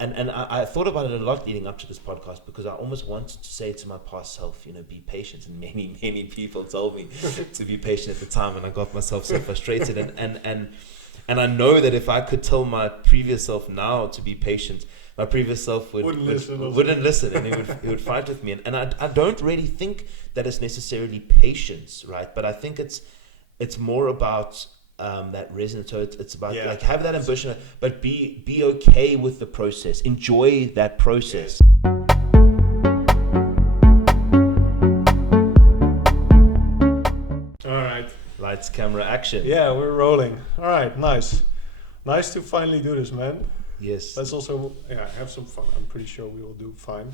I thought about it a lot leading up to this podcast because I almost wanted to say to my past self, be patient. And many people told me to be patient at the time, and I got myself so frustrated. And I know that if I could tell my previous self now to be patient, my previous self wouldn't listen, and he would fight with me. And I don't really think that it's necessarily patience, right? But I think it's more about that resonance. So it's about like have that ambition, but be okay with the process. Enjoy that process. All right. Lights, camera, action. Yeah, we're rolling. All right, nice. Nice to finally do this, man. Yes. Let's also have some fun. I'm pretty sure we will do fine.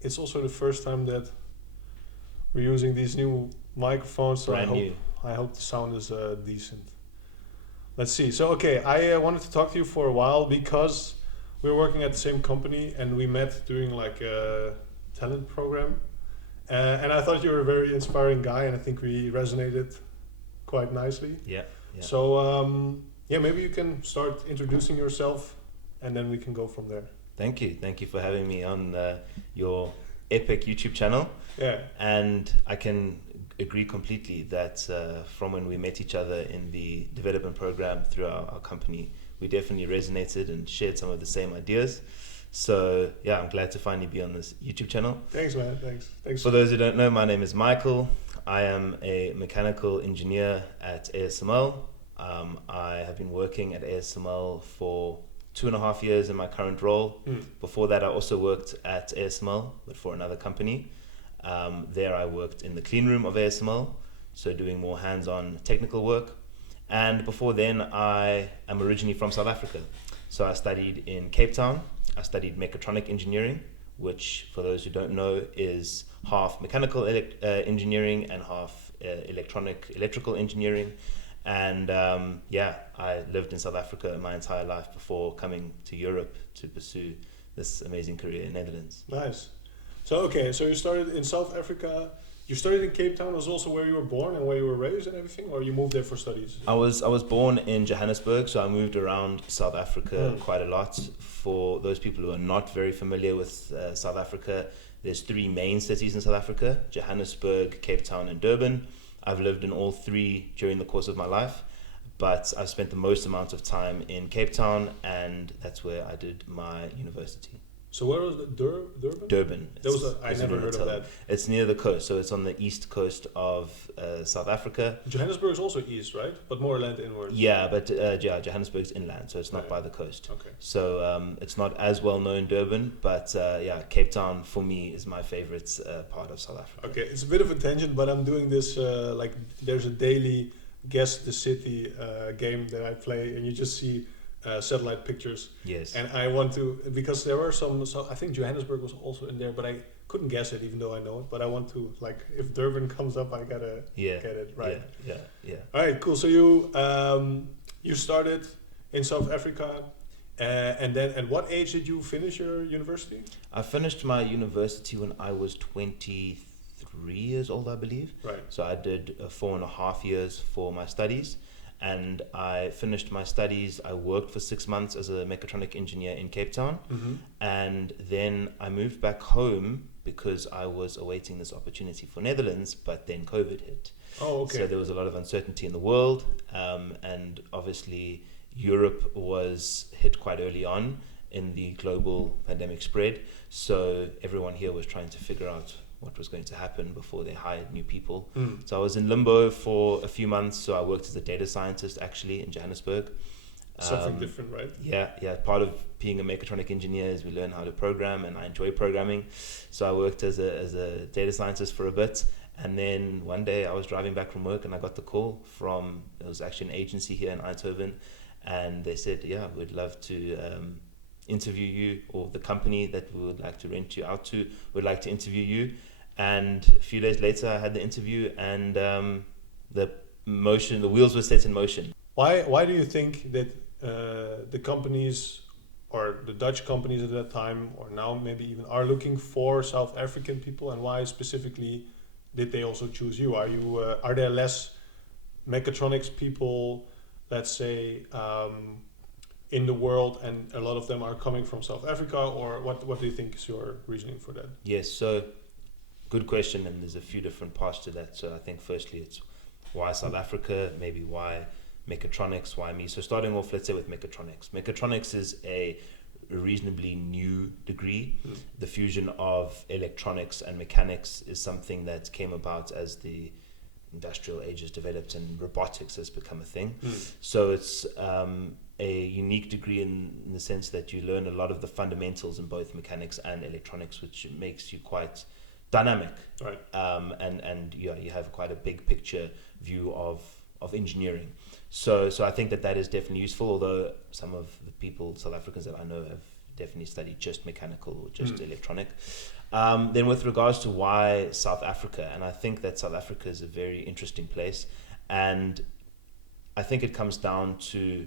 It's also the first time that we're using these new microphones, so I hope the sound is decent. Let's see. So, okay, I wanted to talk to you for a while because we're working at the same company and we met during like a talent program. And I thought you were a very inspiring guy, and I think we resonated quite nicely. Yeah. So, maybe you can start introducing yourself, and then we can go from there. Thank you for having me on your epic YouTube channel. Yeah. And I can agree completely that from when we met each other in the development program through our company, we definitely resonated and shared some of the same ideas. So yeah, I'm glad to finally be on this YouTube channel. Thanks, man. Thanks. For those who don't know, my name is Michael. I am a mechanical engineer at ASML. I have been working at ASML for 2.5 years in my current role. Before that, I also worked at ASML, but for another company. There I worked in the clean room of ASML, so doing more hands-on technical work. And before then, I am originally from South Africa. So I studied in Cape Town. I studied mechatronic engineering, which for those who don't know is half mechanical engineering and half electrical engineering. And I lived in South Africa my entire life before coming to Europe to pursue this amazing career in Netherlands. Nice. So you started in South Africa. You started in Cape Town. Was also where you were born and where you were raised and everything, or you moved there for studies? I was born in Johannesburg, so I moved around South Africa quite a lot. For those people who are not very familiar with South Africa, there's 3 main cities in South Africa: Johannesburg, Cape Town, and Durban. I've lived in all 3 during the course of my life, but I've spent the most amount of time in Cape Town, and that's where I did my university. So where was it? Durban? Durban. I never heard of that. It's near the coast, so it's on the east coast of South Africa. Johannesburg is also east, right? But more land inwards. Yeah, but Johannesburg's inland, so it's not by the coast. Okay. So it's not as well known Durban, but Cape Town for me is my favorite part of South Africa. Okay, it's a bit of a tangent, but I'm doing this there's a daily guess the city game that I play, and you just see satellite pictures. Yes. And I want to, because there were some, so I think Johannesburg was also in there, but I couldn't guess it even though I know it. But I want to, if Durban comes up, I gotta get it right. Yeah. All right, cool. So you started in South Africa, and then at what age did you finish your university? I finished my university when I was 23 years old, I believe. Right. So I did 4.5 years for my studies. And I finished my studies. I worked for 6 months as a mechatronic engineer in Cape Town. And then I moved back home because I was awaiting this opportunity for Netherlands, but then COVID hit. Oh, okay. So there was a lot of uncertainty in the world. And obviously Europe was hit quite early on in the global pandemic spread. So everyone here was trying to figure out what was going to happen before they hired new people. So I was in limbo for a few months. So I worked as a data scientist actually in Johannesburg. Something different, right? Yeah. Part of being a mechatronic engineer is we learn how to program, and I enjoy programming. So I worked as a data scientist for a bit. And then one day I was driving back from work and I got the call from, it was actually an agency here in Eindhoven. And they said, we'd love to interview you, or the company that we would like to rent you out to would like to interview you. And a few days later I had the interview, and the wheels were set in motion. Why do you think that the companies, or the Dutch companies at that time, or now maybe even, are looking for South African people, and why specifically did they also choose you? Are there less mechatronics people, let's say, in the world, and a lot of them are coming from South Africa, or what do you think is your reasoning for that? Yes, so good question, and there's a few different parts to that. So I think firstly it's why South Africa, maybe why mechatronics, why me. So starting off, let's say with mechatronics. Mechatronics is a reasonably new degree. The fusion of electronics and mechanics is something that came about as the industrial age has developed and robotics has become a thing. So it's a unique degree in the sense that you learn a lot of the fundamentals in both mechanics and electronics, which makes you quite dynamic. Right. And yeah, you have quite a big picture view of engineering. So I think that is definitely useful, although some of the people, South Africans that I know, have definitely studied just mechanical or just electronic. Then with regards to why South Africa, and I think that South Africa is a very interesting place, and I think it comes down to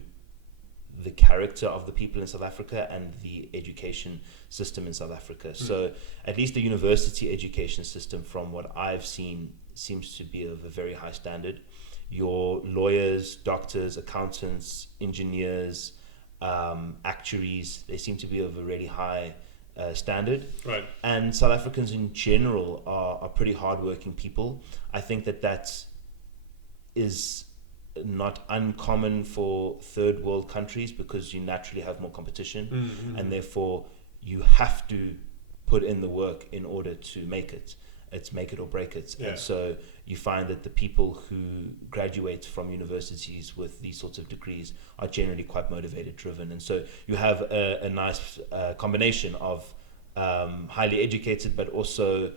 the character of the people in South Africa and the education system in South Africa. So at least the university education system, from what I've seen, seems to be of a very high standard. Your lawyers, doctors, accountants, engineers, actuaries, they seem to be of a really high standard. Right. And South Africans in general are pretty hardworking people. I think that is not uncommon for third world countries, because you naturally have more competition, and therefore you have to put in the work in order to make it. It's make it or break it. Yeah. And so you find that the people who graduate from universities with these sorts of degrees are generally quite motivated, driven. And so you have a nice combination of highly educated, but also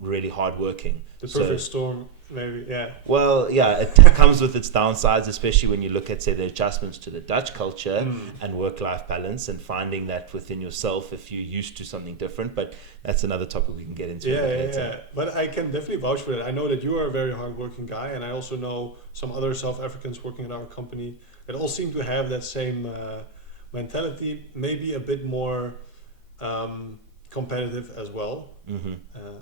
really hardworking. The perfect storm, maybe, yeah. Well, yeah, it comes with its downsides, especially when you look at, say, the adjustments to the Dutch culture and work-life balance, and finding that within yourself if you're used to something different. But that's another topic we can get into later. Yeah. But I can definitely vouch for that. I know that you are a very hardworking guy, and I also know some other South Africans working in our company that all seem to have that same mentality, maybe a bit more competitive as well.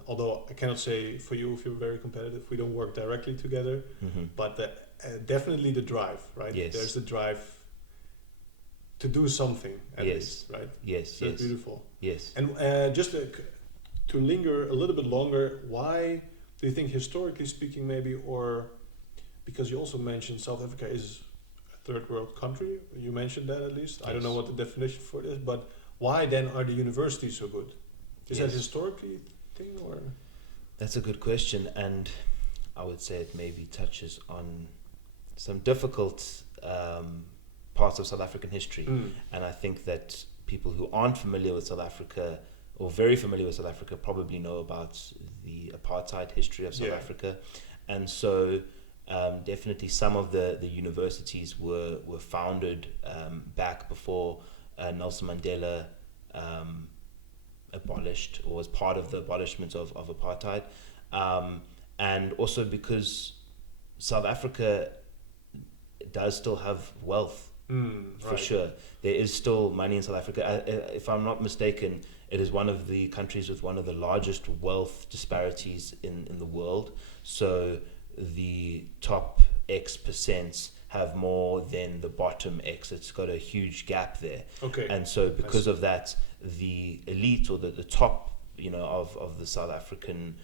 Although I cannot say for you if you're very competitive. We don't work directly together, but definitely the drive, right? Yes. There's the drive to do something at least, right? Yes. That's beautiful. Yes. And just to linger a little bit longer, why do you think, historically speaking, maybe, or because you also mentioned South Africa is a third world country, you mentioned that at least. Yes. I don't know what the definition for it is, but why then are the universities so good? Is that historically thing, or? That's a good question, and I would say it maybe touches on some difficult parts of South African history. And I think that people who aren't familiar with South Africa, or very familiar with South Africa, probably know about the apartheid history of South Africa. And so definitely some of the universities were founded back before Nelson Mandela abolished, or was part of the abolishment of apartheid, and also because South Africa does still have wealth, for sure. There is still money in South Africa. If I'm not mistaken, it is one of the countries with one of the largest wealth disparities in the world. So the top X percent have more than the bottom X. It's got a huge gap there. Okay. And so because of that, the elite, or the top, of the South African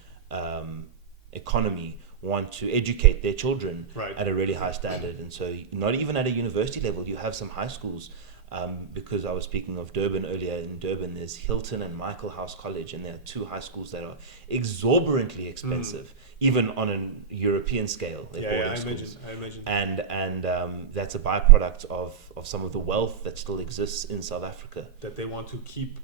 economy, want to educate their children at a really high standard. And so not even at a university level, you have some high schools, because I was speaking of Durban earlier. In Durban, there's Hilton and Michael House College, and there are two high schools that are exorbitantly expensive, even on a European scale. I imagine. And that's a byproduct of some of the wealth that still exists in South Africa. That they want to keep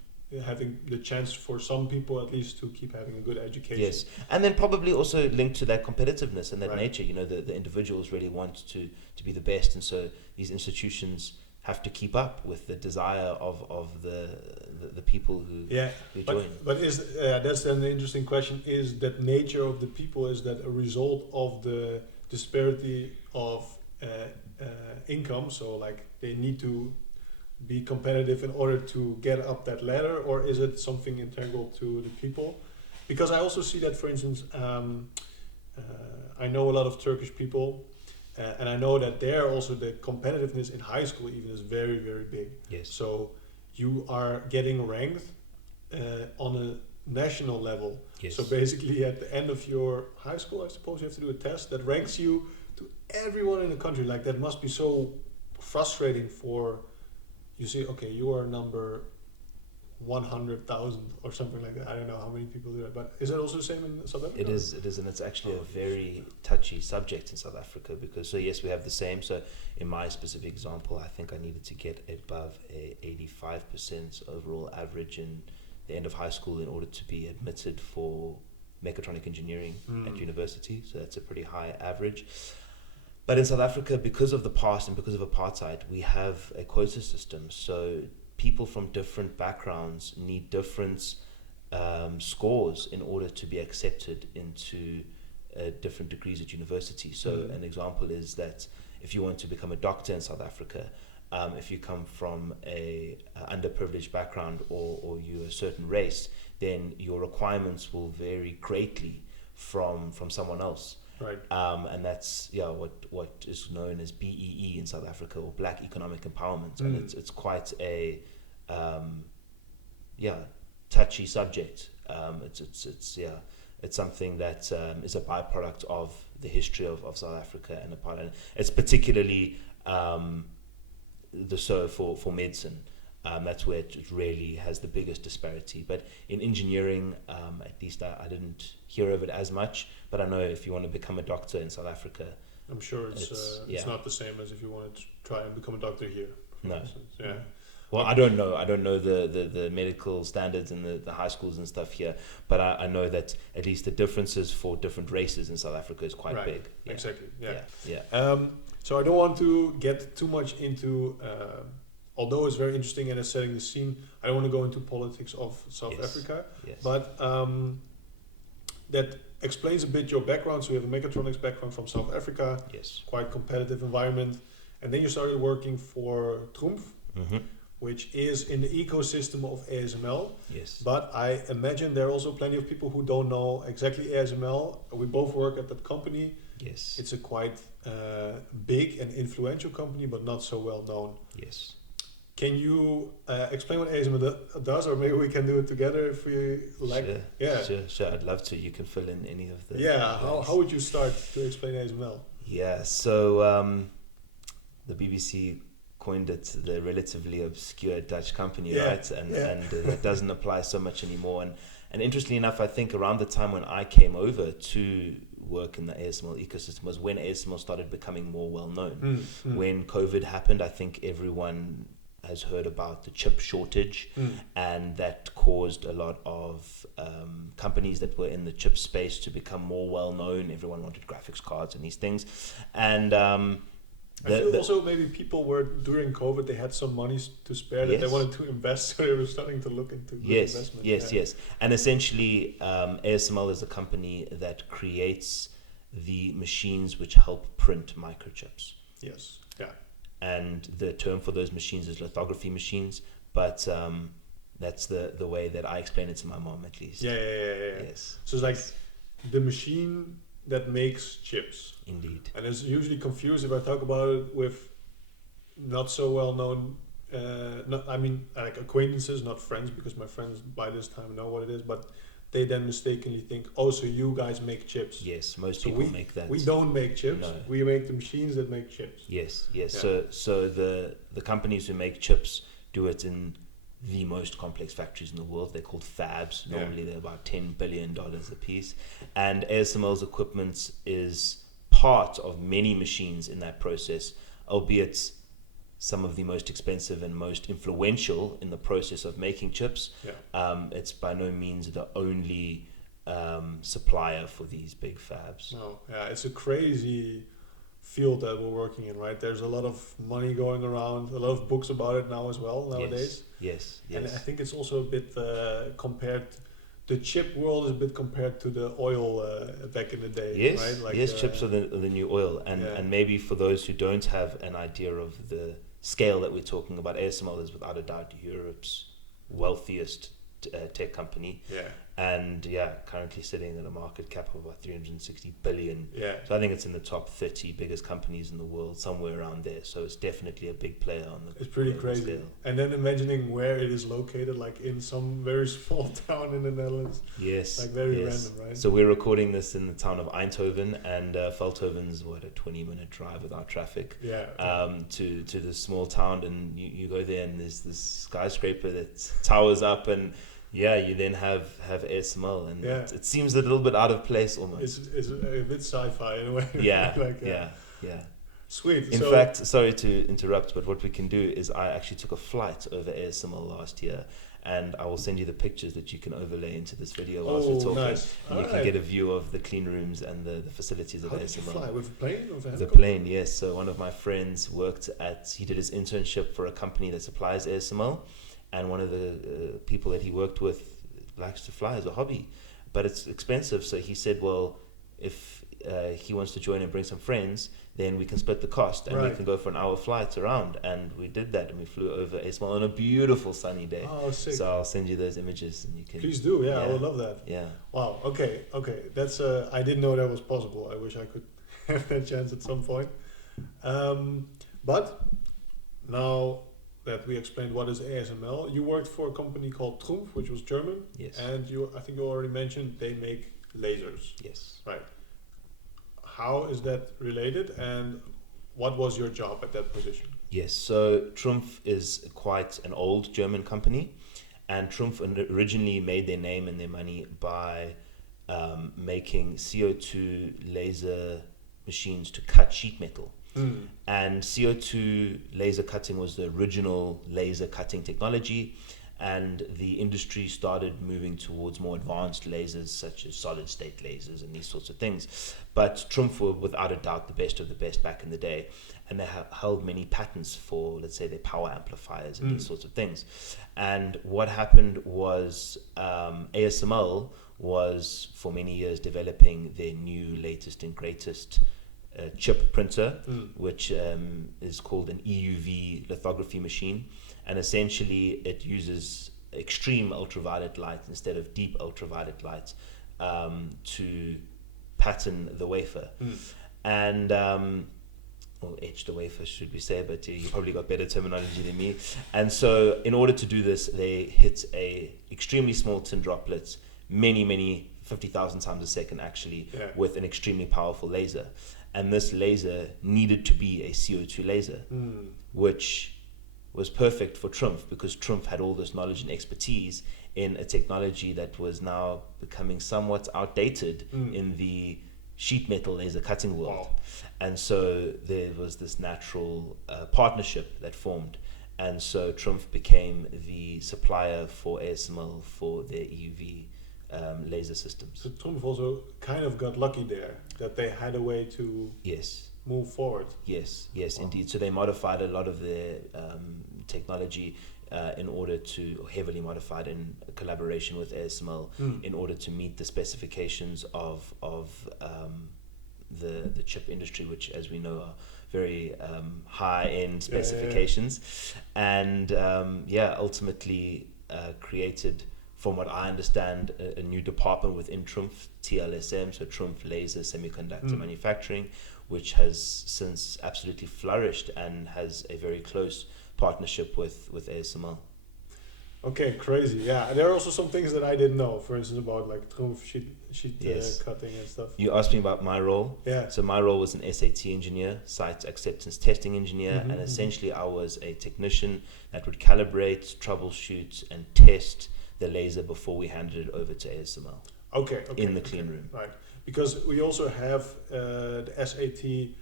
having the chance, for some people at least, to keep having a good education. Yes, and then probably also linked to that competitiveness and that nature. The individuals really want to be the best, and so these institutions have to keep up with the desire of the people who join. But is that's then the interesting question: is that nature of the people, is that a result of the disparity of income? So like they need to be competitive in order to get up that ladder, or is it something integral to the people? Because I also see that, for instance, I know a lot of Turkish people, And I know that there also the competitiveness in high school even is very, very big. Yes. So you are getting ranked on a national level. Yes. So basically at the end of your high school, I suppose you have to do a test that ranks you to everyone in the country. Like that must be so frustrating for, you see, okay, you are number 100,000 or something like that. I don't know how many people do that, but is that also the same in South Africa? It is, and it's actually a very touchy subject in South Africa because, so yes, we have the same. So in my specific example, I think I needed to get above a 85% overall average in the end of high school in order to be admitted for mechatronic engineering at university. So that's a pretty high average. But in South Africa, because of the past and because of apartheid, we have a quota system. So people from different backgrounds need different scores in order to be accepted into different degrees at university. So an example is that if you want to become a doctor in South Africa, if you come from a underprivileged background or you're a certain race, then your requirements will vary greatly from someone else. Right. And that's what is known as BEE in South Africa, or Black Economic Empowerment, and it's quite a touchy subject. It's something that is a byproduct of the history of South Africa and apartheid. It's particularly for medicine. That's where it really has the biggest disparity. But in engineering, at least I didn't hear of it as much. But I know if you want to become a doctor in South Africa, I'm sure it's not the same as if you wanted to try and become a doctor here. No. Instance. Yeah. Well, I don't know the medical standards in the high schools and stuff here, but I know that at least the differences for different races in South Africa is quite big. Yeah. Exactly. Yeah. Yeah. So I don't want to get too much into, although it's very interesting and it's setting the scene, I don't want to go into politics of South Africa, but that explains a bit your background. So you have a mechatronics background from South Africa, quite competitive environment, and then you started working for Trumpf, which is in the ecosystem of ASML. Yes. But I imagine there are also plenty of people who don't know exactly ASML. We both work at that company. Yes. It's a quite big and influential company, but not so well known. Yes. Can you explain what ASML does, or maybe we can do it together if we like? Sure. Yeah. Sure. I'd love to. You can fill in any of the. Yeah. How would you start to explain ASML? Yeah. So the BBC coined it the relatively obscure Dutch company, right? And it doesn't apply so much anymore. And interestingly enough, I think around the time when I came over to work in the ASML ecosystem was when ASML started becoming more well known. When COVID happened, I think everyone has heard about the chip shortage, and that caused a lot of companies that were in the chip space to become more well known. Everyone wanted graphics cards and these things, and I feel also maybe people were, during COVID, they had some money to spare that they wanted to invest, so they were starting to look into investment. Yes. And essentially, ASML is a company that creates the machines which help print microchips. Yes. Yeah. And the term for those machines is lithography machines, but that's the way that I explain it to my mom, at least. Yeah. Yes. So it's like the machine that makes chips. Indeed. And it's usually confused if I talk about it with not so well known, like acquaintances, not friends, because my friends by this time know what it is, but they then mistakenly think, oh, so you guys make chips. Yes, most people make that. We don't make chips. No. We make the machines that make chips. Yes. Yeah. So the companies who make chips do it in the most complex factories in the world. They're called fabs. Normally they're about $10 billion a piece. And ASML's equipment is part of many machines in that process, albeit some of the most expensive and most influential in the process of making chips. It's by no means the only supplier for these big fabs. No, it's a crazy field that we're working in, right? There's a lot of money going around, a lot of books about it now as well nowadays. Yes. And I think it's also a bit compared. The chip world is a bit compared to the oil back in the day, right? Like, chips are the new oil, and maybe for those who don't have an idea of the scale that we're talking about, ASML is without a doubt Europe's wealthiest tech company. and currently sitting at a market cap of about 360 billion. Yeah. So I think it's in the top 30 biggest companies in the world, somewhere around there. So it's definitely a big player on the. It's pretty crazy. Scale. And then imagining where it is located, like in some very small town in the Netherlands. Yes. Like very random, right? So we're recording this in the town of Eindhoven, and Veldhoven's a 20-minute drive without traffic. Yeah. To this small town, and you go there, and there's this skyscraper that towers up, and you then have ASML, and it seems a little bit out of place almost. It's a bit sci-fi in a way. Yeah. Sweet. In fact, sorry to interrupt, but what we can do is I actually took a flight over ASML last year, and I will send you the pictures that you can overlay into this video whilst we're talking. Nice. And you can get a view of the clean rooms and the facilities of ASML. How did you fly? With a plane? With a The plane, yes. So one of my friends he did his internship for a company that supplies ASML, and one of the people that he worked with likes to fly as a hobby, but it's expensive. So he said, well, if he wants to join and bring some friends, then we can split the cost, and we can go for an hour flight around. And we did that, and we flew over ASML on a beautiful sunny day. Oh, sick. So I'll send you those images, and you can. Please do. Yeah, I would love that. Yeah. Wow. Okay. That's I didn't know that was possible. I wish I could have that chance at some point. But now that we explained what is ASML, you worked for a company called Trumpf, which was German. Yes. And I think you already mentioned they make lasers. Yes. Right. How is that related, and what was your job at that position? Yes, so Trumpf is quite an old German company, and Trumpf originally made their name and their money by making CO2 laser machines to cut sheet metal. And CO2 laser cutting was the original laser cutting technology, and the industry started moving towards more advanced lasers such as solid state lasers and these sorts of things. But Trumpf were without a doubt the best of the best back in the day, and they held many patents for, let's say, their power amplifiers and these sorts of things. And what happened was ASML was for many years developing their new latest and greatest chip printer, which is called an EUV lithography machine. And essentially it uses extreme ultraviolet light instead of deep ultraviolet light to pattern the wafer. And or etch the wafer, should we say, but you probably got better terminology than me. And so in order to do this, they hit a extremely small tin droplets, many 50,000 times a second actually, with an extremely powerful laser. And this laser needed to be a CO2 laser, which was perfect for Trumpf, because Trumpf had all this knowledge and expertise in a technology that was now becoming somewhat outdated in the sheet metal laser cutting world. Wow. And so there was this natural partnership that formed. And so Trumpf became the supplier for ASML for their EUV laser systems. So Trumpf also kind of got lucky there, that they had a way to move forward. Yes, indeed. So they modified a lot of their technology in order to, heavily modified in collaboration with ASML, in order to meet the specifications of the chip industry, which, as we know, are very high-end specifications. And ultimately created, from what I understand, a new department within Trumpf, TLSM, so Trumpf Laser Semiconductor Manufacturing, which has since absolutely flourished and has a very close partnership with ASML. Okay, crazy. Yeah, there are also some things that I didn't know, for instance, about like Trumpf sheet cutting and stuff. You asked me about my role. Yeah. So my role was an SAT engineer, site acceptance testing engineer, and essentially I was a technician that would calibrate, troubleshoot, and test the laser before we handed it over to ASML. Okay. In the clean room. Right. Because we also have the SAT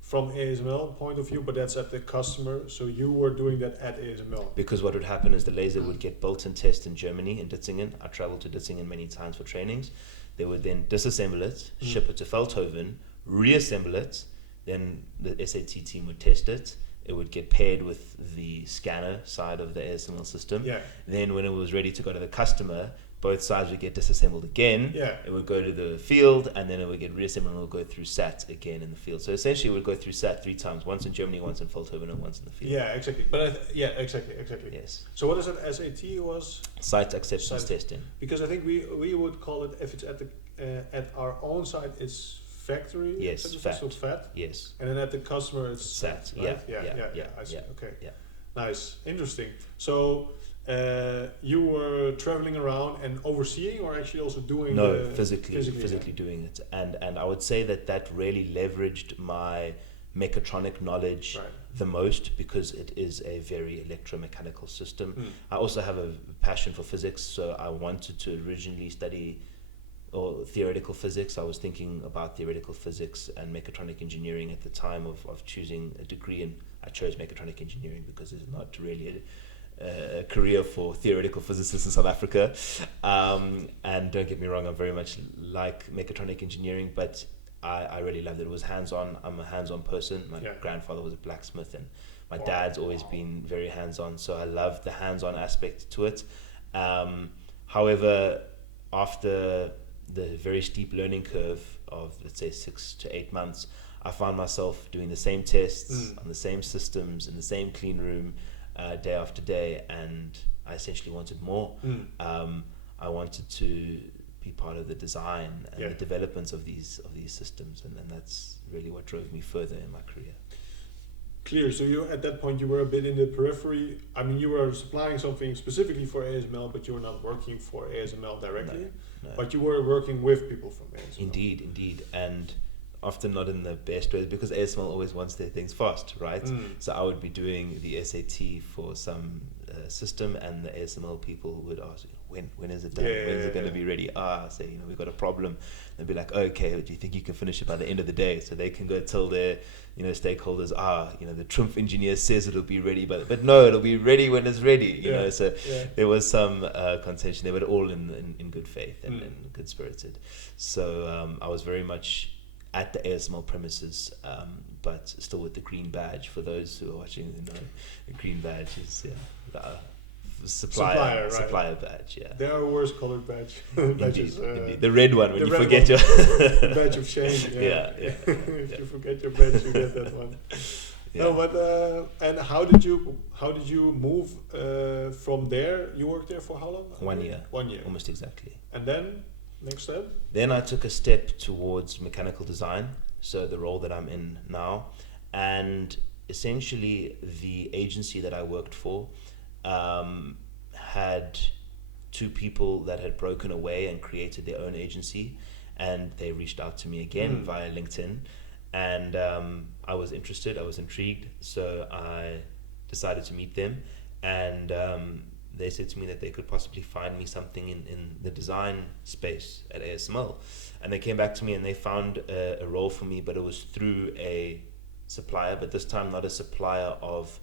from ASML point of view, but that's at the customer. So you were doing that at ASML. Because what would happen is the laser would get built and tested in Germany, in Ditzingen. I traveled to Ditzingen many times for trainings. They would then disassemble it, ship it to Veldhoven, reassemble it. Then the SAT team would test it. It would get paired with the scanner side of the ASML system. Yeah. Then when it was ready to go to the customer, both sides would get disassembled again. Yeah. It would go to the field, and then it would get reassembled and it would go through SAT again in the field. So essentially, it would go through SAT 3 times: once in Germany, once in Feldhoven, and once in the field. Yeah, exactly. But exactly. Yes. So what is it? SAT was Site acceptance testing. Because I think we would call it, if it's at our own site, it's factory. Yes, FAT. So FAT. Yes. And then at the customer, it's SAT. Right? Yeah. I see. Okay. Yeah. Nice, interesting. So you were traveling around and overseeing, or actually also doing? No, physically doing it, and I would say that really leveraged my mechatronic knowledge the most, because it is a very electromechanical system. I also have a passion for physics, so I wanted to originally study theoretical physics. I was thinking about theoretical physics and mechatronic engineering at the time of choosing a degree, and I chose mechatronic engineering because it's not really a career for theoretical physicists in South Africa. And don't get me wrong, I very much like mechatronic engineering, but I really loved it. It was hands-on. I'm a hands-on person. My grandfather was a blacksmith, and my dad's always been very hands-on, so I love the hands-on aspect to it. However, after the very steep learning curve of, let's say, 6 to 8 months, I found myself doing the same tests on the same systems in the same clean room day after day, and I essentially wanted more. I wanted to be part of the design and the development of these systems, and that's really what drove me further in my career. Clear. So you, at that point, you were a bit in the periphery. I mean, you were supplying something specifically for ASML, but you were not working for ASML directly. No. But you were working with people from ASML. Indeed, and often not in the best ways, because ASML always wants their things fast, right? So I would be doing the SAT for some system, and the ASML people would ask, when is it done? When is it going to be ready? I say, we've got a problem. They'd be like, okay, do you think you can finish it by the end of the day? So they can go tell their stakeholders, the Trumpf engineer says it'll be ready, but no, it'll be ready when it's ready. You know, so there was some contention there, but all in good faith and good spirited. So I was very much at the ASML premises, but still with the green badge. For those who are watching, the green badge is the supplier badge. Yeah, there are worse colored badge. Badges, indeed. The red one, when you forget your badge of shame. If you forget your badge, you get that one. No, but and how did you move from there? You worked there for how long? 1 year. 1 year, almost exactly. And then next step? Then I took a step towards mechanical design, so the role that I'm in now, and essentially the agency that I worked for had 2 people that had broken away and created their own agency, and they reached out to me again via LinkedIn, and I was interested, I was intrigued, so I decided to meet them, and they said to me that they could possibly find me something in the design space at ASML, and they came back to me and they found a role for me, but it was through a supplier, but this time not a supplier of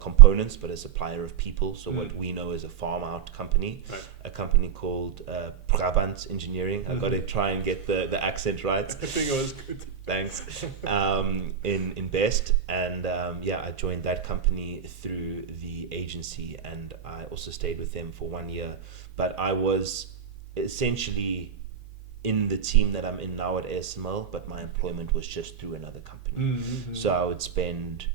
components, but a supplier of people. So what we know as a farm out company, a company called Brabant Engineering. I got to try and get the accent right. I think it was good. Thanks. In Best, and I joined that company through the agency, and I also stayed with them for 1 year. But I was essentially in the team that I'm in now at ASML, but my employment was just through another company. So I would spend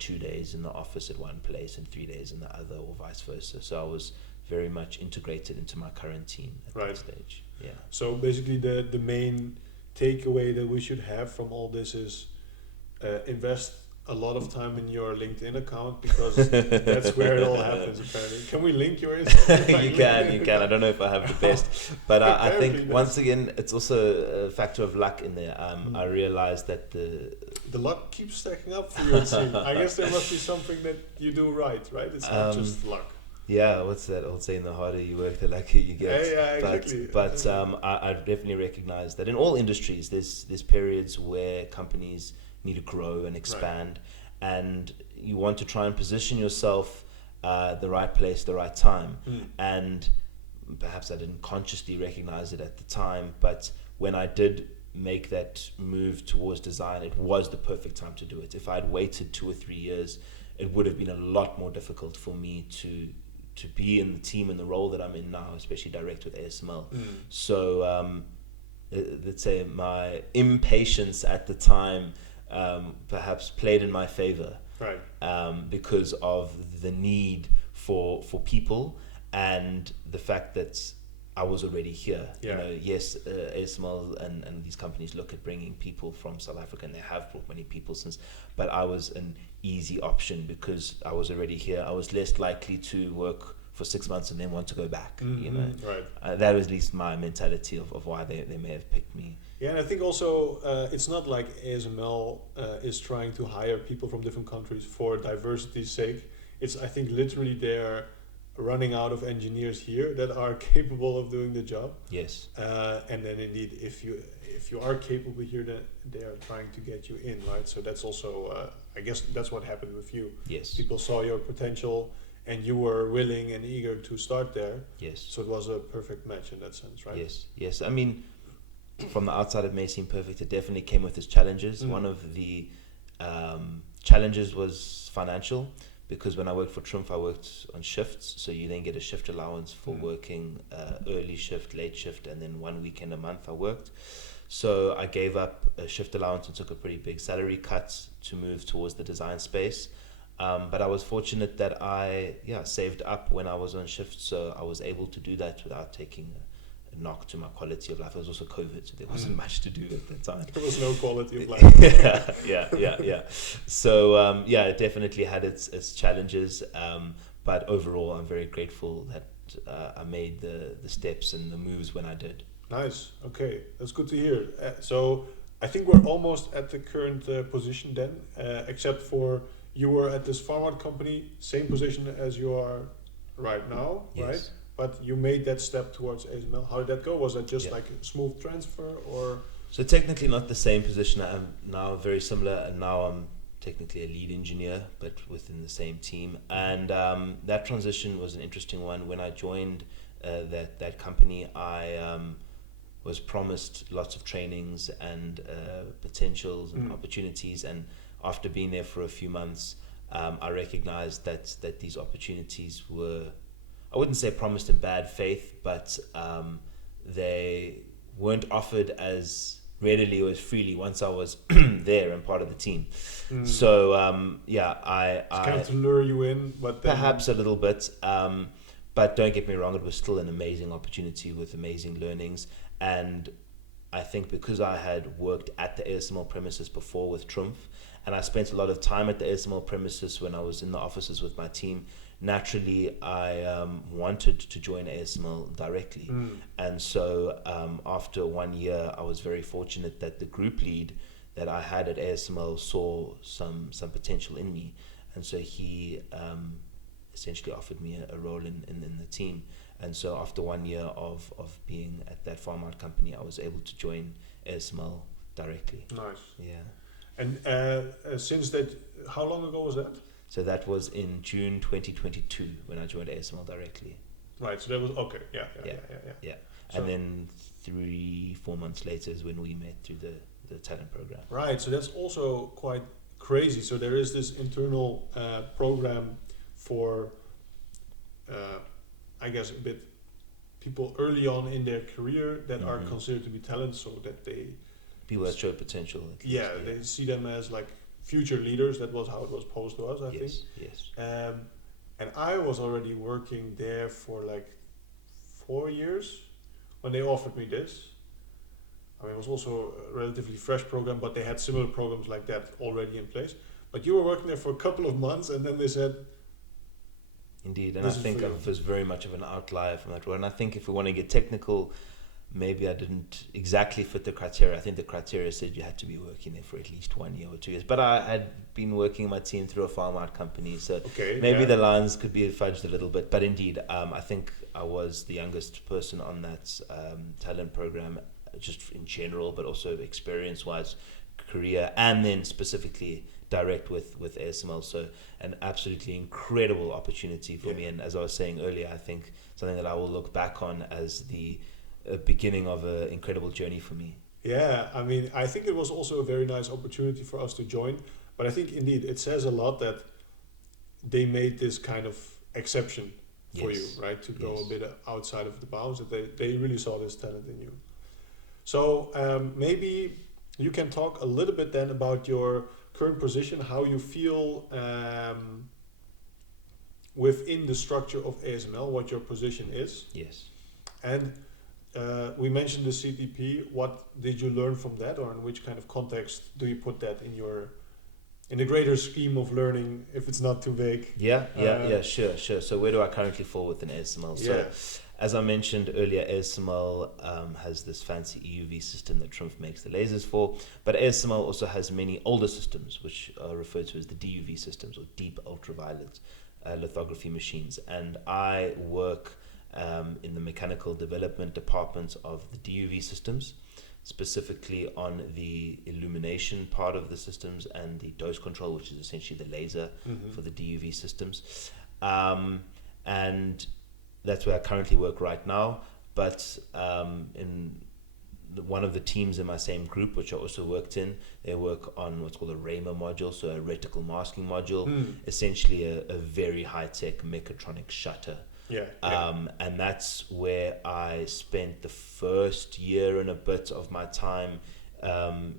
2 days in the office at one place and 3 days in the other, or vice versa. So I was very much integrated into my current team at that stage. Yeah. So basically the main takeaway that we should have from all this is invest a lot of time in your LinkedIn account, because that's where it all happens apparently. Can we link yours? You can. I don't know if I have the best, but I think once again it's also a factor of luck in there. I realized that the luck keeps stacking up for you, it seems. I guess there must be something that you do right? It's not just luck. Yeah, what's that old saying? The harder you work, the luckier you get. Yeah, exactly. But I definitely recognize that in all industries, there's periods where companies need to grow and expand, and you want to try and position yourself the right place, the right time. And perhaps I didn't consciously recognize it at the time, but when I did make that move towards design, it was the perfect time to do it. If I'd waited 2 or 3 years, it would have been a lot more difficult for me to to be in the team and the role that I'm in now, especially direct with ASML. So let's say my impatience at the time perhaps played in my favor, right? Because of the need for people and the fact that I was already here. Yeah. You know, yes, ASML and these companies look at bringing people from South Africa, and they have brought many people since, but I was an easy option because I was already here. I was less likely to work for 6 months and then want to go back. You know, right? That was at least my mentality of why they may have picked me. Yeah, and I think also it's not like ASML is trying to hire people from different countries for diversity's sake. It's, I think, literally they're running out of engineers here that are capable of doing the job. Yes. And then indeed, if you are capable here, then they are trying to get you in, right? So that's also, I guess that's what happened with you. Yes. People saw your potential, and you were willing and eager to start there. Yes. So it was a perfect match in that sense, right? Yes. Yes. I mean, from the outside, it may seem perfect. It definitely came with its challenges. One of the challenges was financial, because when I worked for Trumpf, I worked on shifts. So you then get a shift allowance for working early shift, late shift, and then 1 weekend a month I worked. So I gave up a shift allowance and took a pretty big salary cut to move towards the design space. But I was fortunate that I saved up when I was on shift, so I was able to do that without taking a knock to my quality of life. It was also COVID, so there wasn't much to do at that time. There was no quality of life. yeah. So it definitely had its challenges, but overall I'm very grateful that I made the steps and the moves when I did. Nice. Okay, that's good to hear. So I think we're almost at the current position then, except for you were at this pharma company, same position as you are right now, Yes. right? But you made that step towards ASML. How did that go? Was that just like a smooth transfer, or? So technically not the same position. I'm now very similar, and now I'm technically a lead engineer, but within the same team. And that transition was an interesting one. When I joined that company, I was promised lots of trainings and potentials and opportunities. And after being there for a few months, I recognized that these opportunities were, I wouldn't say promised in bad faith, but they weren't offered as readily or as freely once I was there and part of the team. So I kind of to lure you in, but then perhaps a little bit. But don't get me wrong, it was still an amazing opportunity with amazing learnings. And I think because I had worked at the ASML premises before with Trumpf, and I spent a lot of time at the ASML premises when I was in the offices with my team, naturally I wanted to join ASML directly. And so after 1 year, I was very fortunate that the group lead that I had at ASML saw some potential in me. And so he essentially offered me a role in the team. And so after 1 year of being at that farm art company, I was able to join ASML directly. Nice. Yeah. And since that, how long ago was that? So that was in June 2022 when I joined ASML directly. Right, so that was, okay, yeah. So, and then 3-4 months later is when we met through the talent program. Right, so that's also quite crazy. So there is this internal program for, I guess, a bit people early on in their career that are considered to be talent, so that they... People that show potential. Yeah, they see them as like future leaders. That was how it was posed to us, I think. Yes. And I was already working there for like 4 years when they offered me this. I mean, it was also a relatively fresh program, but they had similar programs like that already in place. But you were working there for a couple of months, and then they said... Indeed, and I think I was very much of an outlier from that role. And I think if we want to get technical, maybe I didn't exactly fit the criteria. I think the criteria said you had to be working there for at least 1 year or 2 years. But I had been working my team through a farm out company, so maybe the lines could be fudged a little bit. But indeed, I think I was the youngest person on that talent program, just in general, but also experience-wise, career, and then specifically direct with ASML. So an absolutely incredible opportunity for me. And as I was saying earlier, I think something that I will look back on as the beginning of an incredible journey for me. Yeah, I mean, I think it was also a very nice opportunity for us to join. But I think indeed it says a lot that they made this kind of exception for you, right? To go a bit outside of the bounds, that they really saw this talent in you. So maybe you can talk a little bit then about your current position, how you feel within the structure of ASML, what your position is. Yes. And we mentioned the CTP. What did you learn from that, or in which kind of context do you put that in the greater scheme of learning, if it's not too vague? Sure. So where do I currently fall within ASML? So as I mentioned earlier, ASML has this fancy EUV system that Trumpf makes the lasers for, but ASML also has many older systems, which are referred to as the DUV systems, or deep ultraviolet lithography machines. And I work in the mechanical development department of the DUV systems, specifically on the illumination part of the systems and the dose control, which is essentially the laser for the DUV systems. And that's where I currently work right now. But in one of the teams in my same group, which I also worked in, they work on what's called a Ramer module, so a reticle masking module, essentially a very high-tech mechatronic shutter. And that's where I spent the first year and a bit of my time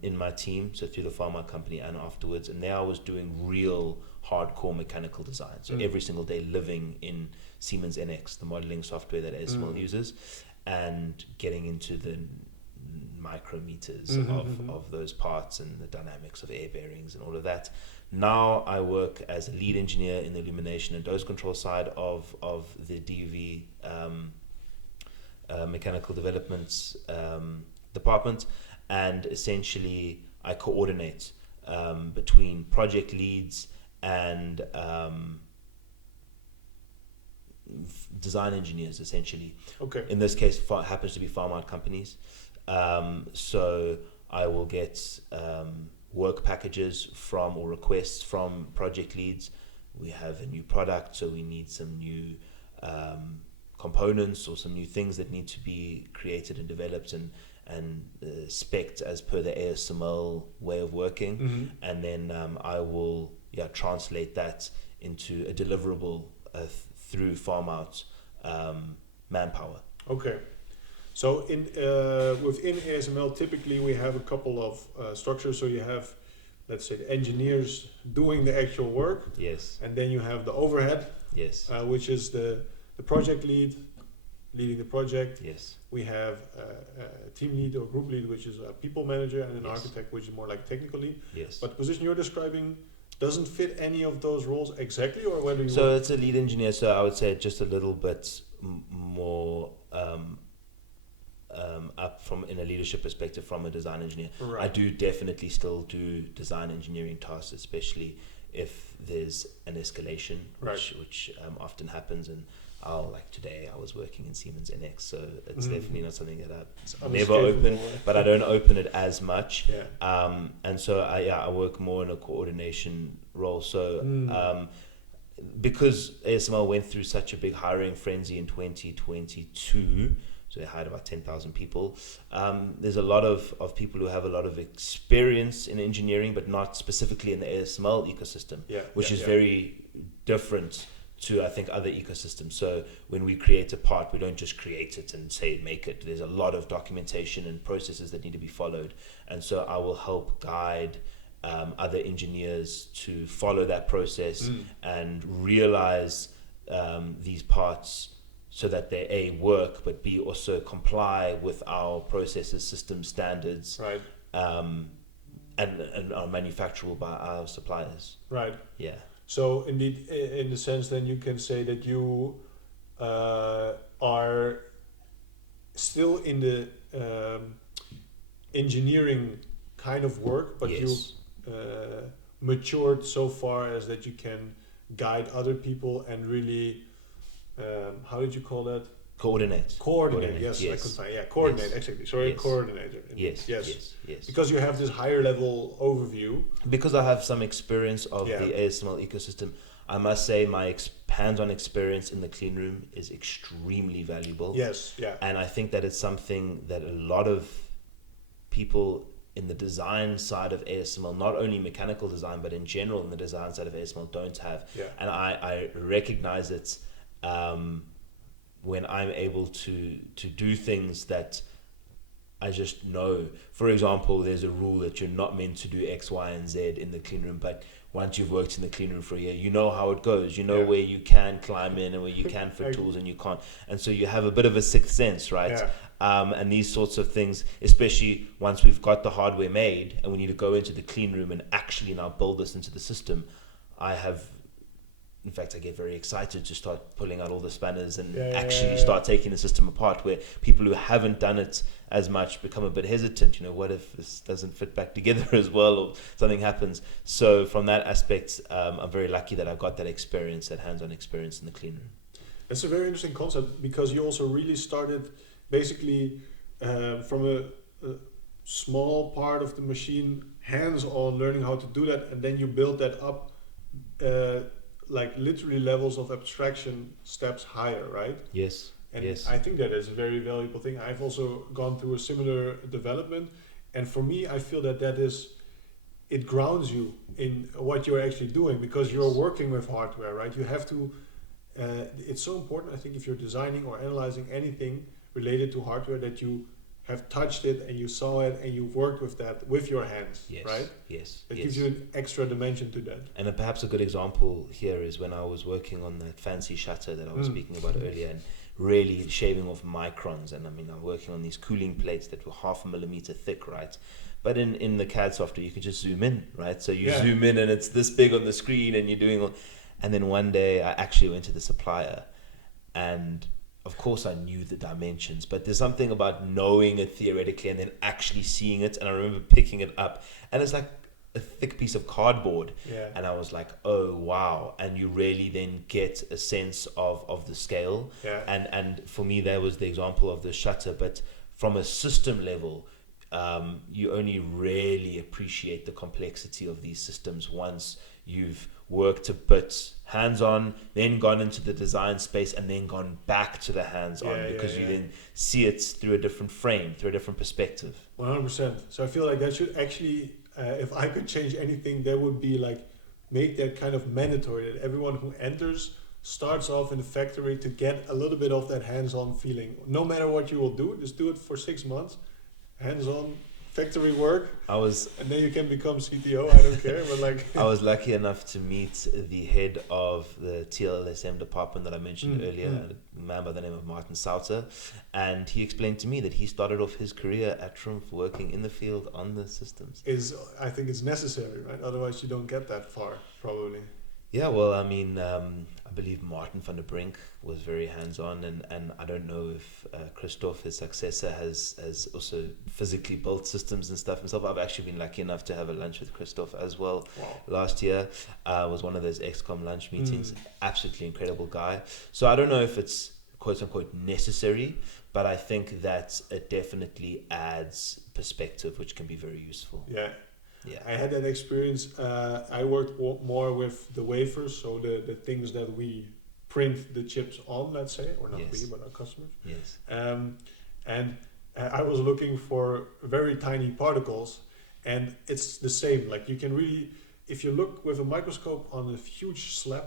in my team, so through the pharma company and afterwards. And there I was doing real hardcore mechanical design. So every single day living in Siemens NX, the modeling software that ASML uses, and getting into the micrometers of those parts and the dynamics of air bearings and all of that. Now I work as a lead engineer in the illumination and dose control side of the DUV mechanical development department, and essentially I coordinate between project leads and design engineers, essentially. In this case, happens to be pharma companies. So I will get work packages from, or requests from, project leads. We have a new product, so we need some new components or some new things that need to be created and developed and spec'd as per the ASML way of working. And then I will translate that into a deliverable through farm out manpower. So within ASML, typically we have a couple of structures. So you have, let's say, the engineers doing the actual work. And then you have the overhead. Which is the project lead leading the project. We have a team lead or group lead, which is a people manager, and an architect, which is more like technical lead. But the position you're describing doesn't fit any of those roles exactly, or whether you... So it's a lead engineer, so I would say just a little bit more up from in a leadership perspective from a design engineer. I do definitely still do design engineering tasks, especially if there's an escalation, which often happens. And like today I was working in Siemens NX, so it's definitely not something that I never open, but I don't open it as much. And so I work more in a coordination role. So because ASML went through such a big hiring frenzy in 2022, so they hired about 10,000 people. There's a lot of people who have a lot of experience in engineering, but not specifically in the ASML ecosystem, which is very different to, I think, other ecosystems. So when we create a part, we don't just create it and say make it. There's a lot of documentation and processes that need to be followed. And so I will help guide other engineers to follow that process and realize these parts, so that they A, work, but B, also comply with our processes, systems, standards, and are manufacturable by our suppliers. So indeed, in the sense, then you can say that you are still in the engineering kind of work, but you matured so far as that you can guide other people and really... how did you call that? Coordinate. Yes, I could find. Coordinate. Exactly. Sorry, coordinator. Yes. Because you have this higher level overview. Because I have some experience of the ASML ecosystem, I must say my hands-on experience in the clean room is extremely valuable. And I think that it's something that a lot of people in the design side of ASML, not only mechanical design, but in general in the design side of ASML, don't have. And I recognize it when I'm able to do things that I just know. For example, there's a rule that you're not meant to do X, Y, and Z in the clean room, but once you've worked in the clean room for a year, you know how it goes. You know where you can climb in and where you can fit tools and you can't. And so you have a bit of a sixth sense, right? Yeah. And these sorts of things, especially once we've got the hardware made and we need to go into the clean room and actually now build this into the system, in fact, I get very excited to start pulling out all the spanners and start taking the system apart, where people who haven't done it as much become a bit hesitant. What if this doesn't fit back together as well, or something happens? So from that aspect, I'm very lucky that I've got that experience, that hands-on experience in the clean room. It's a very interesting concept, because you also really started basically from a small part of the machine, hands-on, learning how to do that, and then you build that up like literally levels of abstraction, steps higher, right? Yes. And yes. I think that is a very valuable thing. I've also gone through a similar development, and for me, I feel that it grounds you in what you're actually doing, because you're working with hardware, right? You have to. It's so important, I think, if you're designing or analyzing anything related to hardware, that you have touched it and you saw it and you've worked with that with your hands, right? Yes. It gives you an extra dimension to that. And perhaps a good example here is when I was working on that fancy shutter that I was speaking about earlier, and really shaving off microns. And I'm working on these cooling plates that were 0.5 millimeter thick, right? But in the CAD software, you can just zoom in, right? So you zoom in and it's this big on the screen and you're doing all. And then one day I actually went to the supplier, and of course I knew the dimensions, but there's something about knowing it theoretically and then actually seeing it. And I remember picking it up, and it's like a thick piece of cardboard. And I was like, oh wow. And you really then get a sense of the scale. And for me, that was the example of the shutter. But from a system level, you only really appreciate the complexity of these systems once you've worked a bit hands-on, then gone into the design space, and then gone back to the hands-on, because you then see it through a different frame, through a different perspective. 100%. So I feel like that should actually, if I could change anything, that would be like, make that kind of mandatory, that everyone who enters starts off in the factory to get a little bit of that hands-on feeling. No matter what you will do, just do it for 6 months, hands-on factory work, and then you can become CTO. I don't care, but like I was lucky enough to meet the head of the TLSM department that I mentioned earlier, a man by the name of Martin Sauter, and he explained to me that he started off his career at Trumpf working in the field on the systems. I think it's necessary, right? Otherwise you don't get that far, probably. Yeah, well, I believe Martin van der Brink was very hands-on, and I don't know if Christoph, his successor, has also physically built systems and stuff himself. I've actually been lucky enough to have a lunch with Christoph as well. Last year. Was one of those XCOM lunch meetings. Absolutely incredible guy. So I don't know if it's quote-unquote necessary, but I think that it definitely adds perspective, which can be very useful. Yeah. I had that experience. I worked more with the wafers, so the things that we print the chips on, let's say, or not we, but our customers. Yes. And I was looking for very tiny particles, and it's the same. Like you can really, if you look with a microscope on a huge slab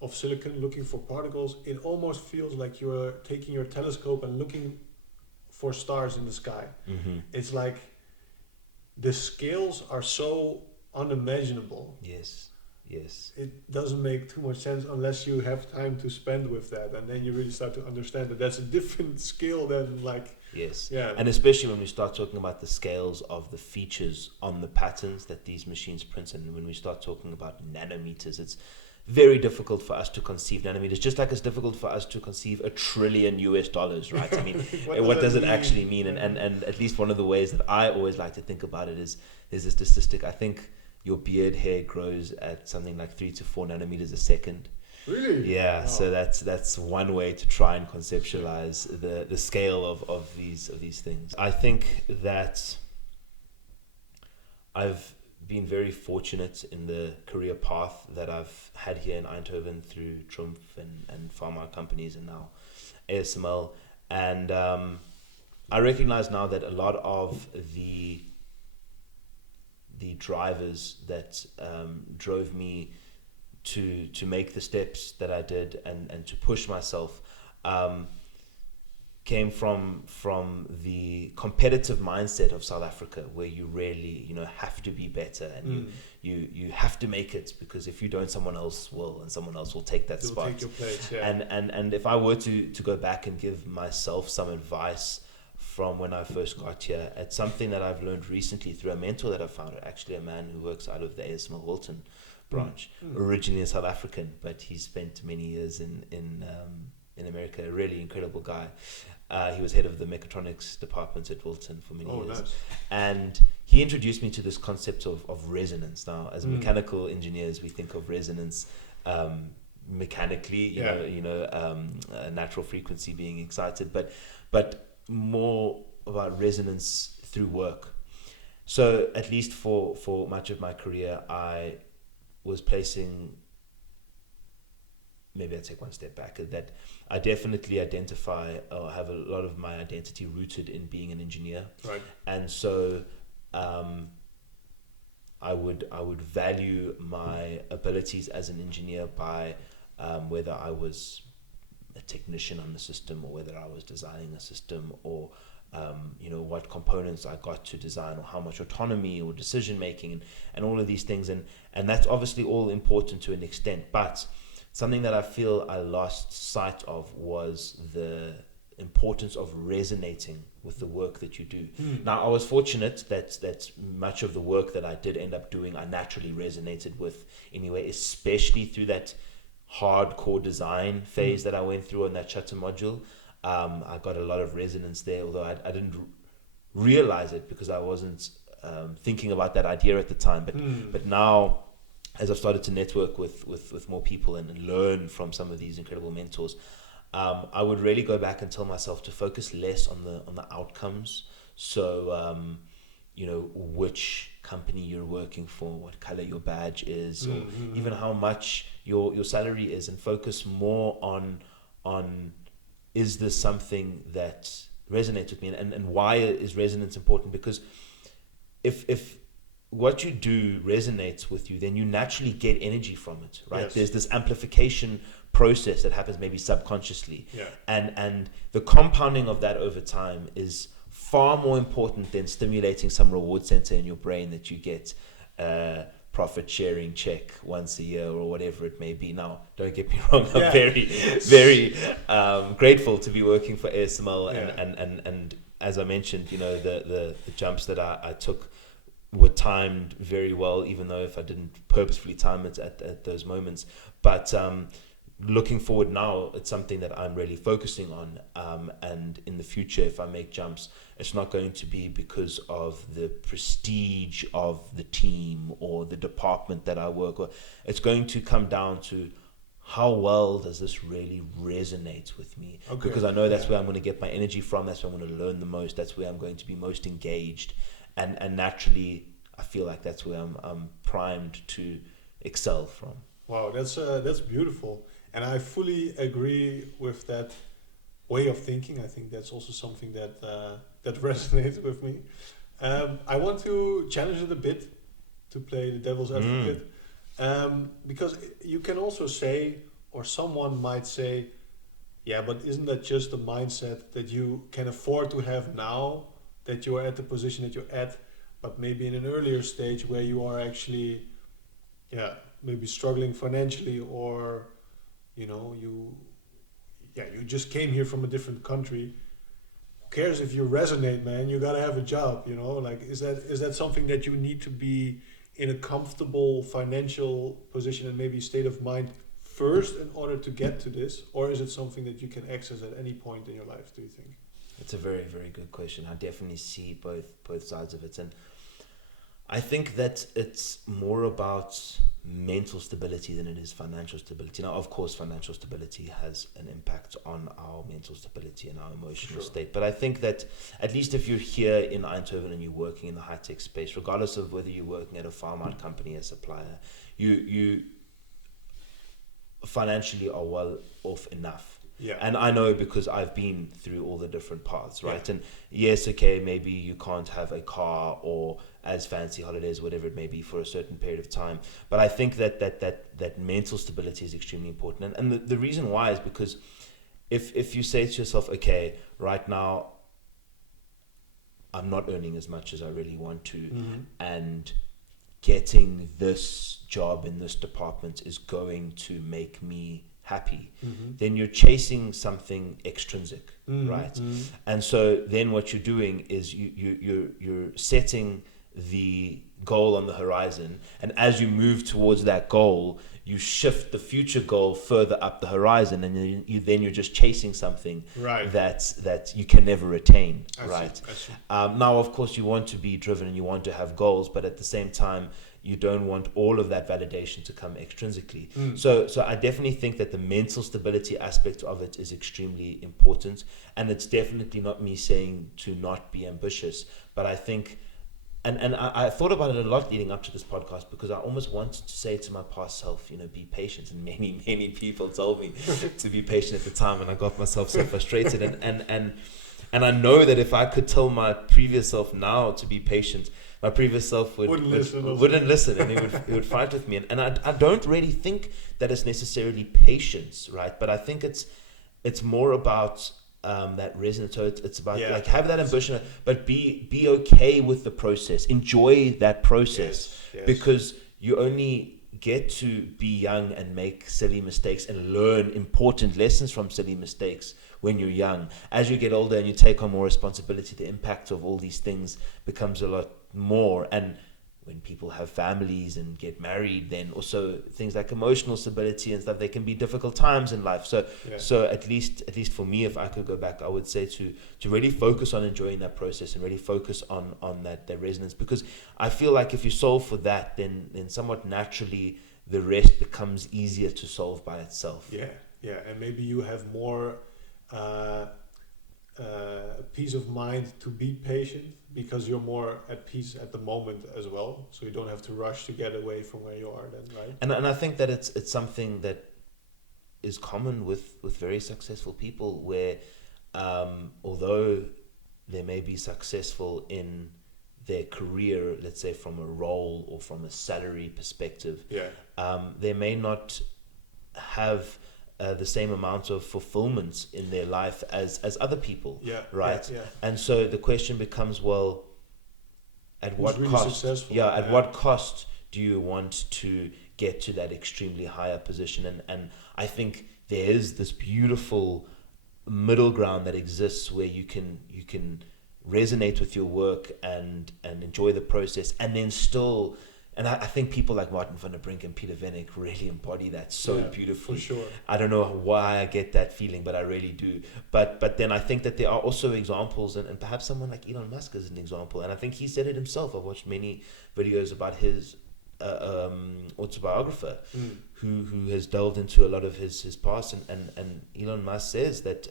of silicon looking for particles, it almost feels like you're taking your telescope and looking for stars in the sky. It's like, the scales are so unimaginable. Yes. It doesn't make too much sense unless you have time to spend with that, and then you really start to understand that that's a different scale than like. Yes. Yeah. And especially when we start talking about the scales of the features on the patterns that these machines print, and when we start talking about nanometers, it's very difficult for us to conceive nanometers, just like it's difficult for us to conceive $1 trillion, right? I mean, what does it actually mean? And at least one of the ways that I always like to think about it is, there's a statistic. I think your beard hair grows at something like 3 to 4 nanometers a second. Really? Yeah. Wow. So that's one way to try and conceptualize the scale of these things. I think that I've been very fortunate in the career path that I've had here in Eindhoven through Trumpf and pharma companies, and now ASML. And I recognize now that a lot of the drivers that drove me to make the steps that I did and to push myself came from the competitive mindset of South Africa, where you really, have to be better, and you have to make it, because if you don't, someone else will, and someone else will take that They'll spot. take your place, yeah. And if I were to go back and give myself some advice from when I first got here, it's something that I've learned recently through a mentor that I found, actually a man who works out of the ASML Wilton branch, originally a South African, but he spent many years in America, a really incredible guy. He was head of the mechatronics department at Wilton for many years. Nice. And he introduced me to this concept of resonance. Now, as mechanical engineers, we think of resonance mechanically, natural frequency being excited, but more about resonance through work. So at least for much of my career, I was placing, maybe I take one step back, that I definitely identify or have a lot of my identity rooted in being an engineer. Right. And so I would value my abilities as an engineer by whether I was a technician on the system, or whether I was designing a system, or what components I got to design, or how much autonomy or decision making, and all of these things, and that's obviously all important to an extent, but something that I feel I lost sight of was the importance of resonating with the work that you do. Now, I was fortunate that much of the work that I did end up doing, I naturally resonated with anyway, especially through that hardcore design phase that I went through on that shutter module. I got a lot of resonance there, although I didn't realize it because I wasn't thinking about that idea at the time. But now, as I've started to network with more people and learn from some of these incredible mentors, I would really go back and tell myself to focus less on the outcomes. So, which company you're working for, what color your badge is, or even how much your salary is, and focus more on is this something that resonates with me, and why is resonance important? Because if what you do resonates with you, then you naturally get energy from it, right? Yes. There's this amplification process that happens maybe subconsciously. Yeah. And the compounding of that over time is far more important than stimulating some reward center in your brain that you get a profit sharing check once a year or whatever it may be. Now, don't get me wrong, I'm very grateful to be working for ASML, and as I mentioned, the jumps that I took were timed very well, even though if I didn't purposefully time it at those moments. But looking forward now, it's something that I'm really focusing on. And in the future, if I make jumps, it's not going to be because of the prestige of the team or the department that I work with. It's going to come down to how well does this really resonate with me? Okay. Because I know that's where I'm going to get my energy from. That's where I'm going to learn the most. That's where I'm going to be most engaged. And naturally, I feel like that's where I'm primed to excel from. Wow, that's beautiful. And I fully agree with that way of thinking. I think that's also something that resonates with me. I want to challenge it a bit, to play the devil's advocate. Because you can also say, or someone might say, yeah, but isn't that just a mindset that you can afford to have now, that you are at the position that you're at, but maybe in an earlier stage where you are actually, maybe struggling financially, or, you just came here from a different country. Who cares if you resonate, man? You gotta have a job, Like, is that something that you need to be in a comfortable financial position and maybe state of mind first in order to get to this? Or is it something that you can access at any point in your life, do you think? It's a very, very good question. I definitely see both sides of it. And I think that it's more about mental stability than it is financial stability. Now, of course, financial stability has an impact on our mental stability and our emotional state. But I think that at least if you're here in Eindhoven and you're working in the high-tech space, regardless of whether you're working at a farm-out company, a supplier, you financially are well off enough Yeah. And I know because I've been through all the different paths, right? Yeah. And yes, okay, maybe you can't have a car or as fancy holidays, whatever it may be, for a certain period of time. But I think that mental stability is extremely important. And the reason why is because if you say to yourself, okay, right now I'm not earning as much as I really want to, and getting this job in this department is going to make me happy, then you're chasing something extrinsic, right? And so then what you're doing is you're setting the goal on the horizon, and as you move towards that goal, you shift the future goal further up the horizon, and you're just chasing something that you can never attain, right? I see. Now, of course, you want to be driven and you want to have goals, but at the same time, you don't want all of that validation to come extrinsically. So I definitely think that the mental stability aspect of it is extremely important, and it's definitely not me saying to not be ambitious, but I think. And I thought about it a lot leading up to this podcast, because I almost wanted to say to my past self, be patient. And many people told me to be patient at the time, and I got myself so frustrated. And I know that if I could tell my previous self now to be patient, my previous self wouldn't listen, and he would fight with me. And I don't really think that it's necessarily patience, right? But I think it's more about that resonance. So it's about like have that ambition, but be okay with the process. Enjoy that process, because you only get to be young and make silly mistakes and learn important lessons from silly mistakes when you're young. As you get older and you take on more responsibility, the impact of all these things becomes a lot more. And when people have families and get married, then also things like emotional stability and stuff, they can be difficult times in life. So at least for me, if I could go back, I would say to really focus on enjoying that process and really focus on that resonance, because I feel like if you solve for that, then somewhat naturally the rest becomes easier to solve by itself. And maybe you have more peace of mind to be patient, because you're more at peace at the moment as well, so you don't have to rush to get away from where you are then, right? And I think that it's something that is common with very successful people, where although they may be successful in their career, let's say from a role or from a salary perspective, they may not have the same amount of fulfillment in their life as other people, right? And so the question becomes, well, at what cost? What cost do you want to get to that extremely higher position? And I think there is this beautiful middle ground that exists where you can resonate with your work and enjoy the process, and then still. And I think people like Martin van der Brink and Peter Vennick really embody that so beautifully. For sure. I don't know why I get that feeling, but I really do. But then I think that there are also examples, and perhaps someone like Elon Musk is an example. And I think he said it himself. I've watched many videos about his autobiographer who has delved into a lot of his past. And Elon Musk says that,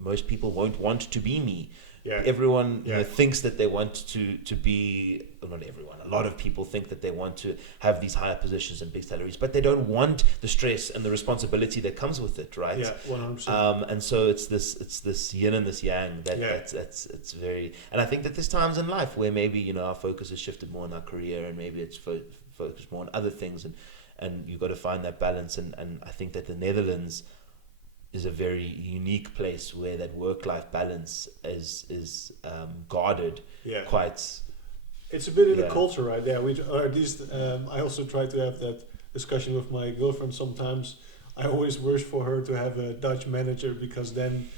most people won't want to be me. Everyone thinks that they want to be, well, not everyone, a lot of people think that they want to have these higher positions and big salaries, but they don't want the stress and the responsibility that comes with it, right? 100%. And so it's this yin and this yang that's very, and I think that there's times in life where maybe our focus has shifted more on our career, and maybe it's focused more on other things, and you've got to find that balance. And I think that the Netherlands is a very unique place where that work-life balance is guarded quite. It's a bit in the culture, right? Or at least I also try to have that discussion with my girlfriend sometimes. I always wish for her to have a Dutch manager, because then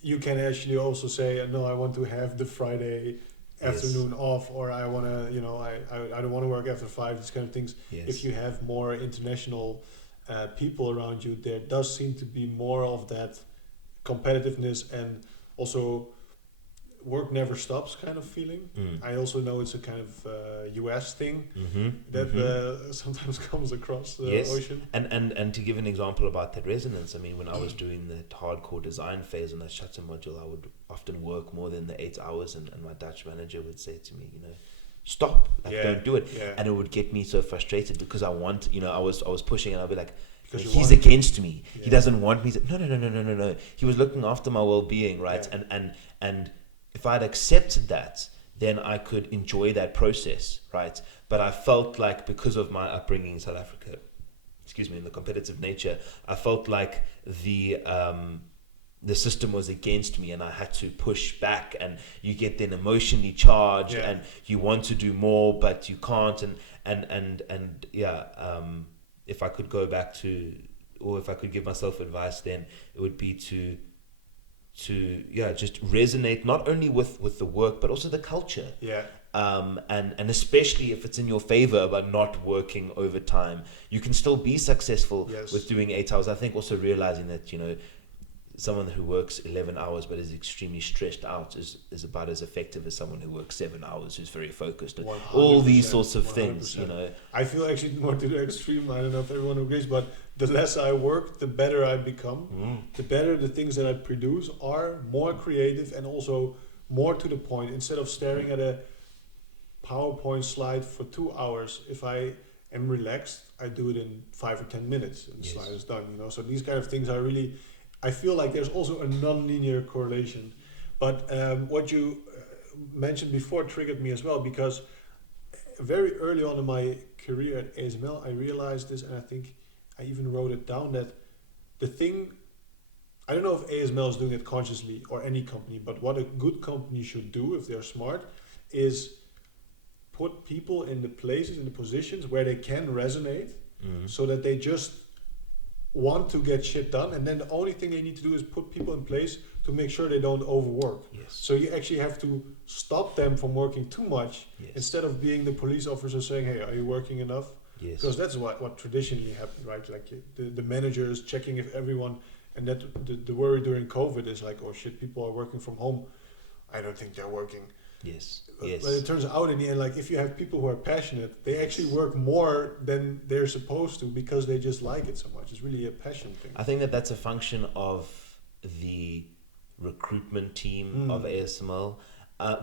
you can actually also say, no, I want to have the Friday afternoon off, or I want to, I don't want to work after 5, these kind of things. If you have more international people around you, there does seem to be more of that competitiveness, and also work never stops kind of feeling. I also know it's a kind of US thing that sometimes comes across the ocean. And to give an example about that resonance, I mean, when I was doing the hardcore design phase on that shutter module, I would often work more than the 8 hours, and my Dutch manager would say to me, stop, don't do it. And it would get me so frustrated, because I was pushing, and I'd be like, he's against me. Yeah. He doesn't want me to. No. He was looking after my well-being, right? Yeah. And if I'd accepted that, then I could enjoy that process, right? But I felt like because of my upbringing in South Africa, in the competitive nature, I felt like the system was against me, and I had to push back. And you get then emotionally charged, and you want to do more, but you can't. If I could go back to, or if I could give myself advice, then it would be to just resonate not only with the work but also the culture. And especially if it's in your favor by not working overtime, you can still be successful with doing 8 hours. I think also realizing that someone who works 11 hours but is extremely stressed out is about as effective as someone who works 7 hours who's very focused. All these sorts of 100%. Things, I feel actually more to the extreme. I don't know if everyone agrees, but the less I work, the better I become. The better the things that I produce are, more creative and also more to the point. Instead of staring at a PowerPoint slide for 2 hours, if I am relaxed, I do it in 5 or 10 minutes and the slide is done. So these kind of things are really, I feel like there's also a non-linear correlation. But what you mentioned before triggered me as well, because very early on in my career at ASML, I realized this, and I think I even wrote it down, that the thing, I don't know if ASML is doing it consciously or any company, but what a good company should do if they're smart is put people in the places, in the positions where they can resonate, so that they just want to get shit done, and then the only thing they need to do is put people in place to make sure they don't overwork. So you actually have to stop them from working too much, instead of being the police officer saying, hey, are you working enough? Because that's what traditionally happened, right? Like the manager is checking if everyone, and that the worry during COVID is like, oh shit, people are working from home, I don't think they're working. But it turns out in the end, like if you have people who are passionate, they actually work more than they're supposed to because they just like it so much. It's really a passion thing. I think that's a function of the recruitment team of ASML.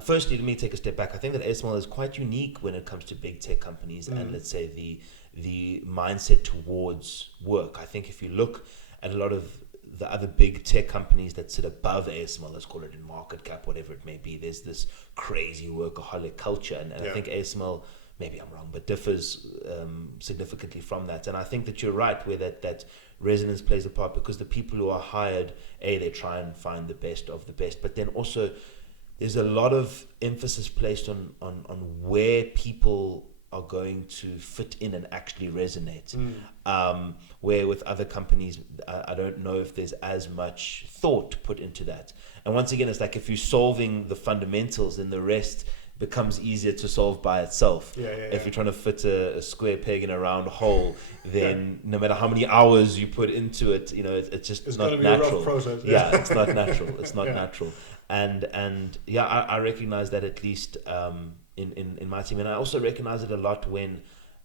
Firstly, let me take a step back. I think that ASML is quite unique when it comes to big tech companies and let's say the mindset towards work. I think if you look at a lot of the other big tech companies that sit above ASML, let's call it in market cap, whatever it may be, there's this crazy workaholic culture. And I think ASML, maybe I'm wrong, but differs significantly from that. And I think that you're right where that resonance plays a part, because the people who are hired, they try and find the best of the best. But then also there's a lot of emphasis placed on where people are going to fit in and actually resonate. Where with other companies, I don't know if there's as much thought put into that. And once again, it's like if you're solving the fundamentals, then the rest becomes easier to solve by itself. If you're trying to fit a square peg in a round hole, then no matter how many hours you put into it, it's just not natural. A rough process. It's not natural. It's not natural. And I recognize that at least in my team, and I also recognize it a lot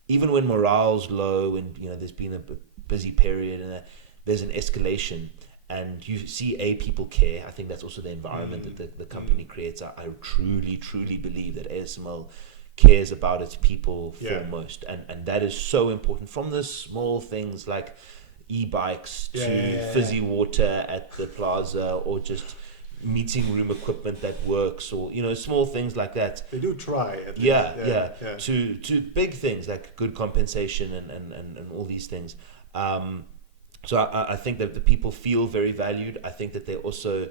even when morale's low and there's been a busy period and there's an escalation, and you see people care. I think that's also the environment that the company creates. I truly believe that ASML cares about its people foremost, and that is so important, from the small things like e-bikes to fizzy water at the plaza, or just meeting room equipment that works, or small things like that. They do try at least. To big things like good compensation and all these things. So I think that the people feel very valued. I think that they're also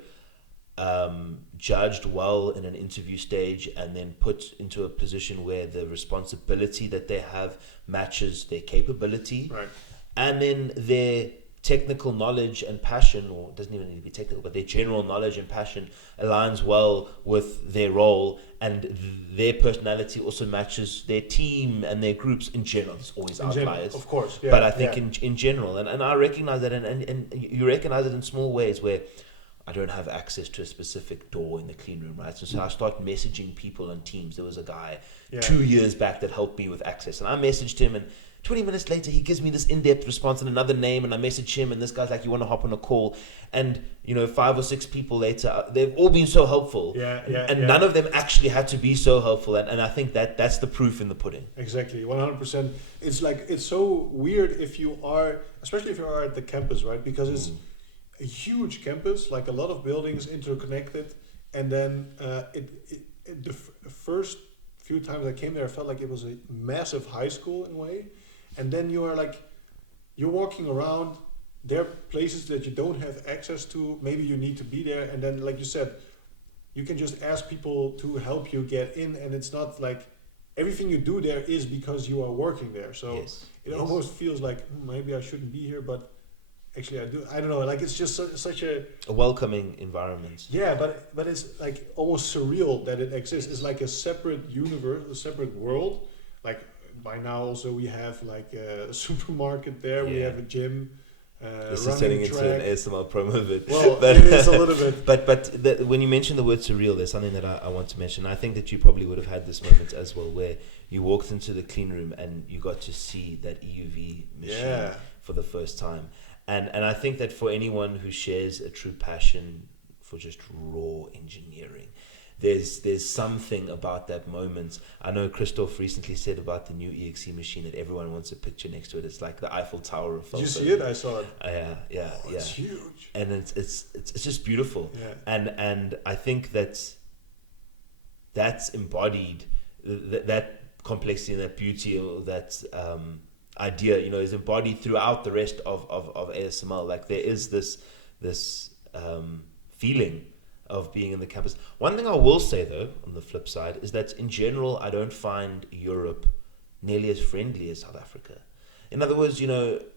judged well in an interview stage, and then put into a position where the responsibility that they have matches their capability, and then their technical knowledge and passion, or it doesn't even need to be technical, but their general knowledge and passion aligns well with their role, and their personality also matches their team and their groups in general. There's always outliers, of course, but I think in general, and I recognize that, and you recognize it in small ways where I don't have access to a specific door in the clean room, right? So I start messaging people on Teams. There was a guy 2 years back that helped me with access, and I messaged him, and 20 minutes later, he gives me this in-depth response and another name, and I message him, and this guy's like, you want to hop on a call? And, 5 or 6 people later, they've all been so helpful. And none of them actually had to be so helpful. And I think that's the proof in the pudding. Exactly, 100%. It's like, it's so weird especially if you are at the campus, right? Because it's a huge campus, like a lot of buildings interconnected. And then the first few times I came there, I felt like it was a massive high school in a way. And then you're walking around, there are places that you don't have access to, maybe you need to be there, and then like you said, you can just ask people to help you get in, and it's not like everything you do there is because you are working there. So it almost feels like maybe I shouldn't be here, but actually I do. I don't know, like it's just such a welcoming environment. Yeah, but it's like almost surreal that it exists. It's like a separate universe, a separate world. Like by now also we have like a supermarket there, we have a gym. This is turning into an ASML promo bit. Well, it is a little bit. But when you mention the word surreal, there's something that I want to mention. I think that you probably would have had this moment as well, where you walked into the clean room and you got to see that EUV machine for the first time. And I think that for anyone who shares a true passion for just raw engineering, there's something about that moment. I know Christoph recently said about the new EXE machine that everyone wants a picture next to it. It's like the Eiffel Tower of photos. Did you see it? I saw it. Yeah. It's huge. And it's just beautiful. Yeah. And I think that's embodied, that complexity and that beauty, or that idea, is embodied throughout the rest of ASML. Like there is this feeling of being in the campus. One thing I will say though, on the flip side, is that in general I don't find Europe nearly as friendly as South Africa. In other words,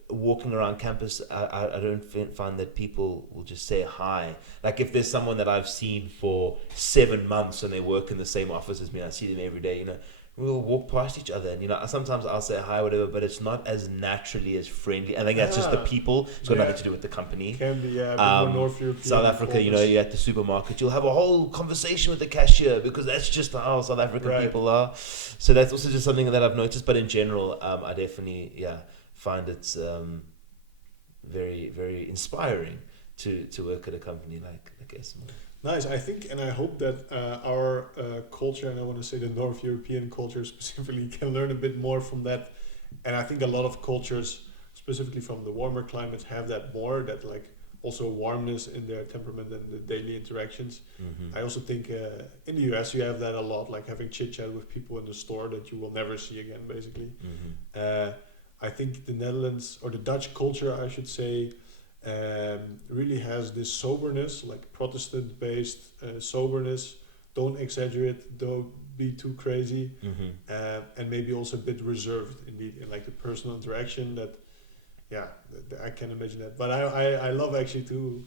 walking around campus, I don't find that people will just say hi. Like if there's someone that I've seen for 7 months and they work in the same office as me, I see them every day, we'll walk past each other, and sometimes I'll say hi, whatever, but it's not as naturally as friendly. I think that's just the people. It's got nothing to do with the company. Can be, more North European. South Africa, you're at the supermarket, you'll have a whole conversation with the cashier because that's just how South African people are. So that's also just something that I've noticed. But in general, I definitely find it's very, very inspiring to work at a company like ASML. Nice. I think and I hope that our culture, and I want to say the North European culture specifically, can learn a bit more from that. And I think a lot of cultures, specifically from the warmer climates, have that more, that like also warmness in their temperament and the daily interactions. I also think in the US you have that a lot, like having chit chat with people in the store that you will never see again, basically. I think the Netherlands, or the Dutch culture, I should say, really has this soberness, like Protestant-based soberness. Don't exaggerate, don't be too crazy, and maybe also a bit reserved, indeed, in like the personal interaction. That I can imagine that. But I love actually to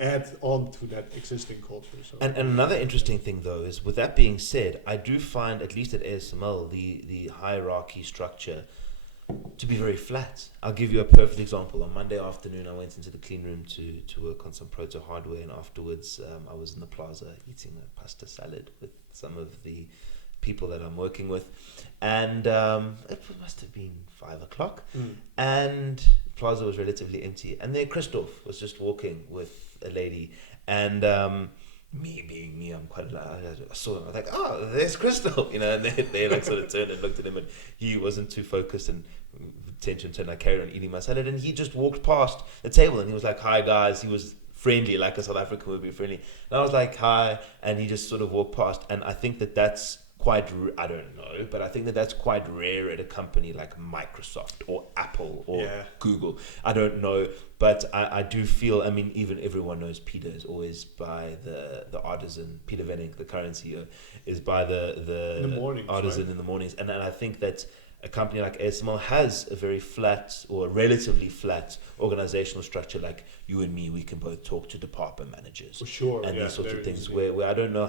add on to that existing culture. So. And another interesting thing though is, with that being said, I do find, at least at ASML, the hierarchy structure to be very flat. I'll give you a perfect example. On Monday afternoon, I went into the clean room to work on some proto hardware, and afterwards I was in the plaza eating a pasta salad with some of the people that I'm working with, and it must have been 5 o'clock, and the plaza was relatively empty, and there Christoph was just walking with a lady, and me being me, I'm quite I saw him, I was like, oh, there's Christoph, and they like sort of turned and looked at him, and he wasn't too focused, and attention turned. I carried on eating my salad, and he just walked past the table, and he was like, hi guys. He was friendly, like a South African would be friendly, and I was like, hi, and he just sort of walked past. And I think that that's quite, I don't know, but I think that that's quite rare at a company like Microsoft or Apple or Google. I don't know, but I do feel, I mean, even everyone knows Peter is always by the artisan. Peter Venning, the current CEO, is by the mornings, artisan, right? In the mornings. And I think that a company like ASML has a very flat, or a relatively flat, organizational structure. Like you and me, we can both talk to department managers. For sure. And these sorts of things where I don't know